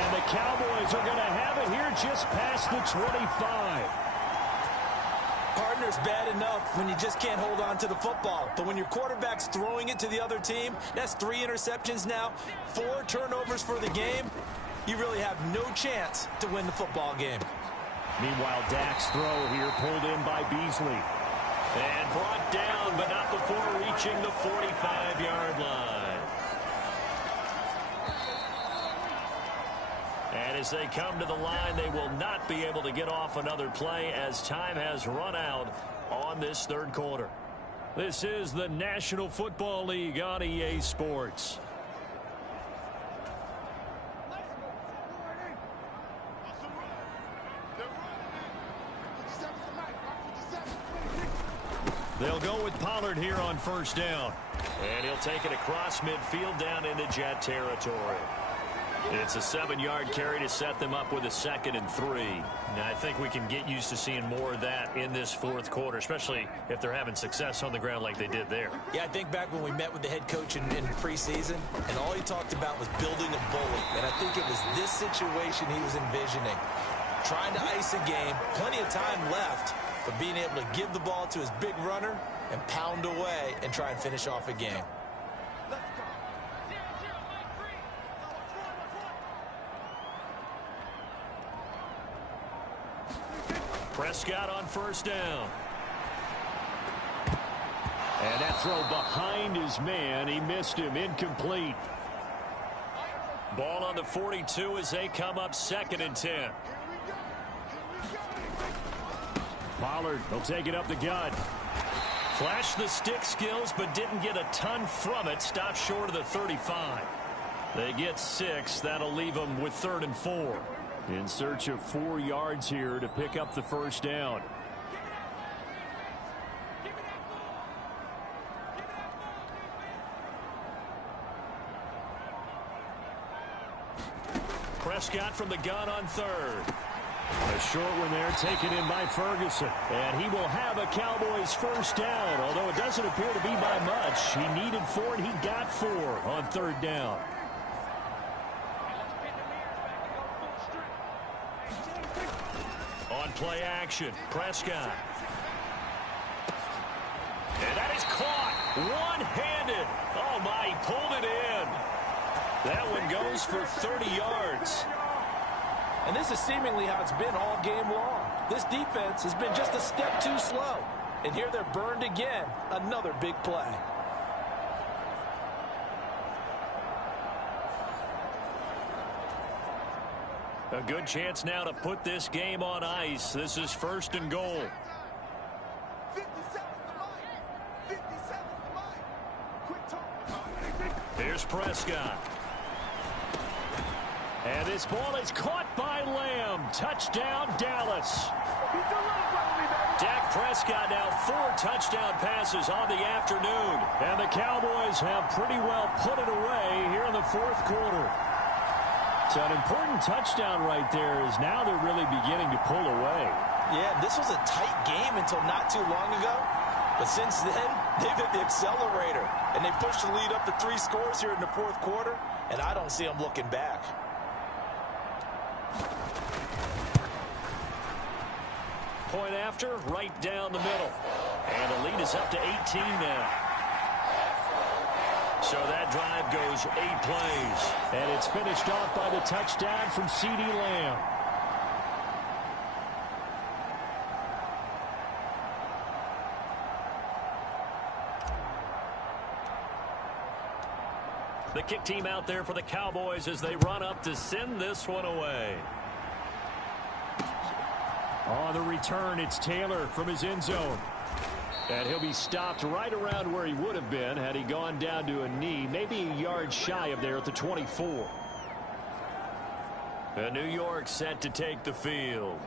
And the Cowboys are going to have it here just past the 25. Partner's bad enough when you just can't hold on to the football. But when your quarterback's throwing it to the other team, that's 3 interceptions now, 4 turnovers for the game. You really have no chance to win the football game. Meanwhile, Dak's throw here pulled in by Beasley. And brought down, but not before reaching the 45-yard line. And as they come to the line, they will not be able to get off another play as time has run out on this 3rd quarter. This is the National Football League on EA Sports. They'll go with Pollard here on 1st down. And he'll take it across midfield down into Jet territory. It's a 7-yard carry to set them up with a 2nd and 3. Now, I think we can get used to seeing more of that in this 4th quarter, especially if they're having success on the ground like they did there. Yeah, I think back when we met with the head coach in preseason, and all he talked about was building a bully. And I think it was this situation he was envisioning. Trying to ice a game, plenty of time left, but being able to give the ball to his big runner and pound away and try and finish off a game. Prescott on 1st down. And that throw behind his man. He missed him. Incomplete. Ball on the 42 as they come up 2nd and 10. Pollard will take it up the gut. Flashed the stick skills, but didn't get a ton from it. Stopped short of the 35. They get 6. That'll leave them with 3rd and 4. In search of 4 yards here to pick up the 1st down. Prescott from the gun on 3rd. A short one there taken in by Ferguson. And he will have a Cowboys first down, although it doesn't appear to be by much. He needed 4 and he got 4 on 3rd down. On play action, Prescott. And that is caught one-handed. Oh, my, he pulled it in. That one goes for 30 yards. And this is seemingly how it's been all game long. This defense has been just a step too slow. And here they're burned again. Another big play. A good chance now to put this game on ice. This is 1st and goal. Here's Prescott. And this ball is caught by Lamb. Touchdown, Dallas. Dak Prescott now 4 touchdown passes on the afternoon. And the Cowboys have pretty well put it away here in the 4th quarter. So an important touchdown right there is now they're really beginning to pull away. Yeah, this was a tight game until not too long ago. But since then, they've hit the accelerator. And they pushed the lead up to 3 scores here in the 4th quarter. And I don't see them looking back. Point after, right down the middle. And the lead is up to 18 now. So that drive goes 8 plays. And it's finished off by the touchdown from CeeDee Lamb. The kick team out there for the Cowboys as they run up to send this one away. On the return, it's Taylor from his end zone. And he'll be stopped right around where he would have been had he gone down to a knee, maybe a yard shy of there at the 24. And New York set to take the field.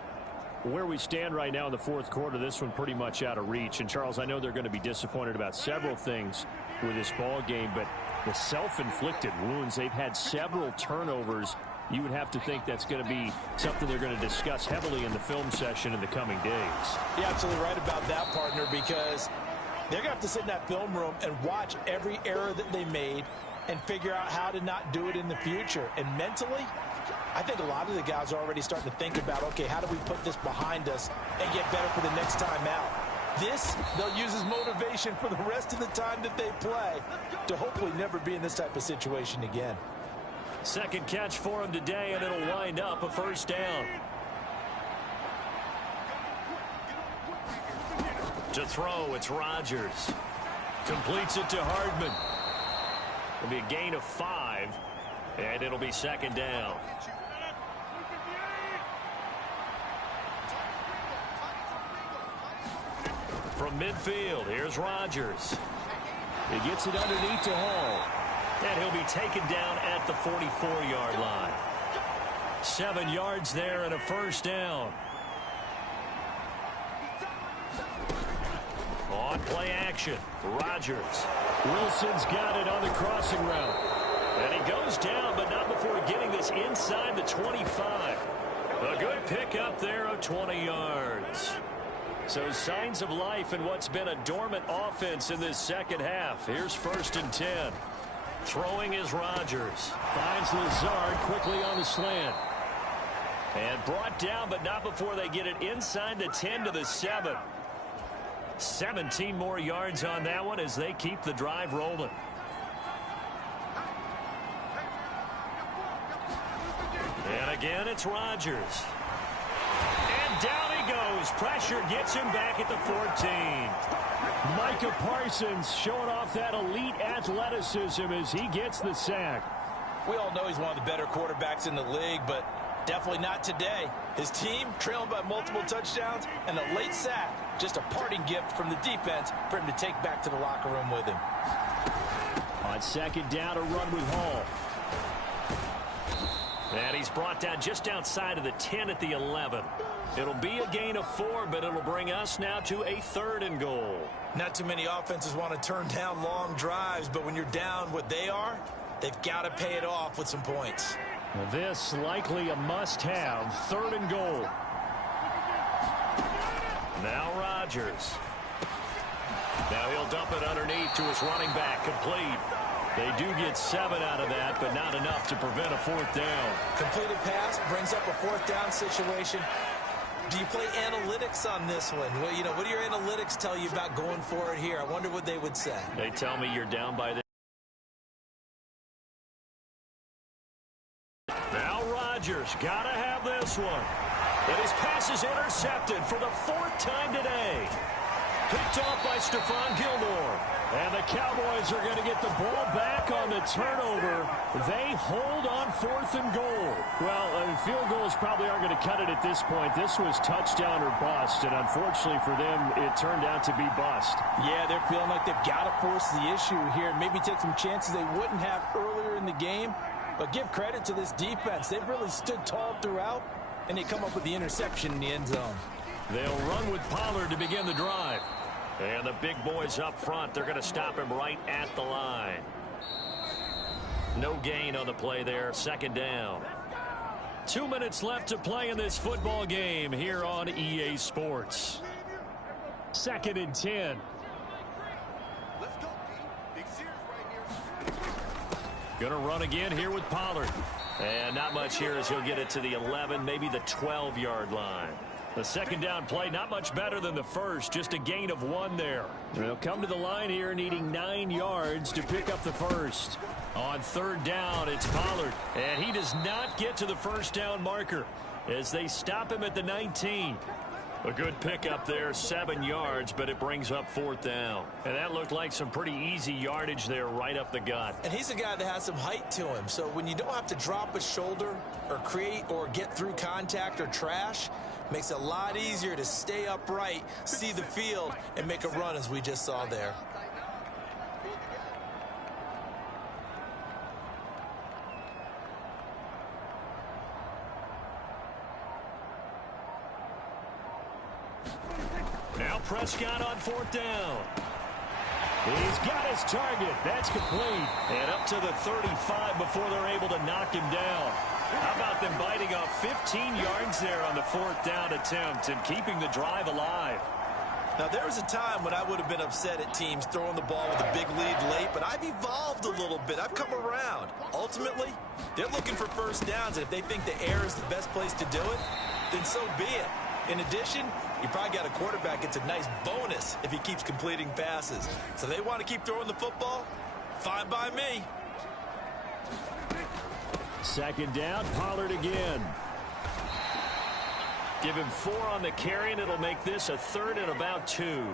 Where we stand right now in the 4th quarter, this one pretty much out of reach. And, Charles, I know they're going to be disappointed about several things with this ball game, but the self-inflicted wounds, they've had several turnovers. You would have to think that's going to be something they're going to discuss heavily in the film session in the coming days. You're absolutely right about that, partner, because they're going to have to sit in that film room and watch every error that they made and figure out how to not do it in the future. And mentally, I think a lot of the guys are already starting to think about, okay, how do we put this behind us and get better for the next time out? This, they'll use as motivation for the rest of the time that they play to hopefully never be in this type of situation again. Second catch for him today, and it'll wind up a first down. To throw, it's Rodgers. Completes it to Hardman. It'll be a gain of 5, and it'll be 2nd down. From midfield, here's Rodgers. He gets it underneath to Hall. And he'll be taken down at the 44-yard line. 7 yards there and a first down. On play action, Rodgers. Wilson's got it on the crossing route. And he goes down, but not before getting this inside the 25. A good pickup there of 20 yards. So signs of life in what's been a dormant offense in this second half. Here's 1st and 10. Throwing is Rodgers. Finds Lazard quickly on the slant. And brought down, but not before they get it inside the 10 to the 7. 17 more yards on that one as they keep the drive rolling. And again, it's Rodgers. And down he goes. Pressure gets him back at the 14. Micah Parsons showing off that elite athleticism as he gets the sack. We all know he's one of the better quarterbacks in the league, but definitely not today. His team trailing by multiple touchdowns and a late sack. Just a parting gift from the defense for him to take back to the locker room with him. On 2nd down, a run with Hall. And he's brought down just outside of the 10 at the 11. It'll be a gain of 4, but it'll bring us now to a 3rd and goal. Not too many offenses want to turn down long drives, but when you're down what they are, they've got to pay it off with some points. This likely a must-have. 3rd and goal. Now Rodgers. Now he'll dump it underneath to his running back, complete. They do get 7 out of that, but not enough to prevent a 4th down. Completed pass brings up a 4th down situation. Do you play analytics on this one? Well, you know, what do your analytics tell you about going for it here? I wonder what they would say. They tell me you're down by the... Now Rodgers, gotta have this one. And his pass is intercepted for the 4th time today. Picked off by Stephon Gilmore. And the Cowboys are going to get the ball back on the turnover. They hold on 4th and goal. Well, field goals probably aren't going to cut it at this point. This was touchdown or bust, and unfortunately for them, it turned out to be bust. Yeah, they're feeling like they've got to force the issue here. Maybe take some chances they wouldn't have earlier in the game. But give credit to this defense. They've really stood tall throughout, and they come up with the interception in the end zone. They'll run with Pollard to begin the drive. And the big boys up front, they're going to stop him right at the line. No gain on the play there, 2nd down. 2 minutes left to play in this football game here on EA Sports. 2nd and 10. Let's go, Big Sears right here. Going to run again here with Pollard. And not much here as he'll get it to the 11, maybe the 12-yard line. The 2nd down play, not much better than the first, just a gain of 1 there. They'll come to the line here needing 9 yards to pick up the first. On 3rd down, it's Pollard, and he does not get to the 1st down marker as they stop him at the 19. A good pickup there, 7 yards, but it brings up 4th down. And that looked like some pretty easy yardage there right up the gut. And he's a guy that has some height to him, so when you don't have to drop a shoulder or create or get through contact or trash, makes it a lot easier to stay upright, see the field, and make a run as we just saw there. Now Prescott on 4th down. He's got his target. That's complete. And up to the 35 before they're able to knock him down. How about them biting off 15 yards there on the 4th down attempt and keeping the drive alive? Now, there was a time when I would have been upset at teams throwing the ball with a big lead late, but I've evolved a little bit. I've come around. Ultimately, they're looking for 1st downs, and if they think the air is the best place to do it, then so be it. In addition, you probably got a quarterback gets a nice bonus if he keeps completing passes. So they want to keep throwing the football? Fine by me. 2nd down, Pollard again. Give him 4 on the carry, and it'll make this a 3rd and about 2.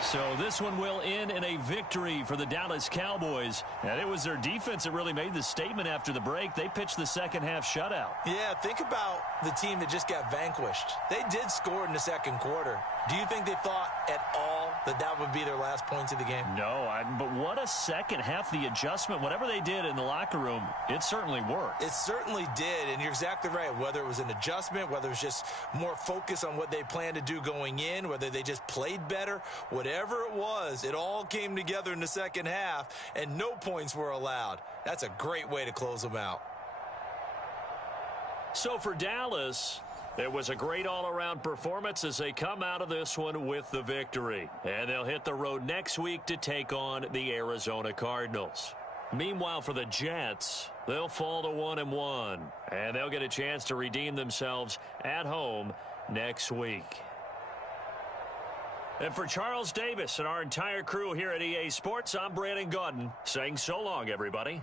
So this one will end in a victory for the Dallas Cowboys. And it was their defense that really made the statement after the break. They pitched the 2nd half shutout. Yeah, think about the team that just got vanquished. They did score in the 2nd quarter. Do you think they thought at all that that would be their last points of the game? No, but what a 2nd half. The adjustment, whatever they did in the locker room, it certainly worked. It certainly did, and you're exactly right. Whether it was an adjustment, whether it was just more focus on what they planned to do going in, whether they just played better, whatever it was, it all came together in the 2nd half, and no points were allowed. That's a great way to close them out. So for Dallas, it was a great all-around performance as they come out of this one with the victory. And they'll hit the road next week to take on the Arizona Cardinals. Meanwhile, for the Jets, they'll fall to 1-1. And they'll get a chance to redeem themselves at home next week. And for Charles Davis and our entire crew here at EA Sports, I'm Brandon Gaudin saying so long, everybody.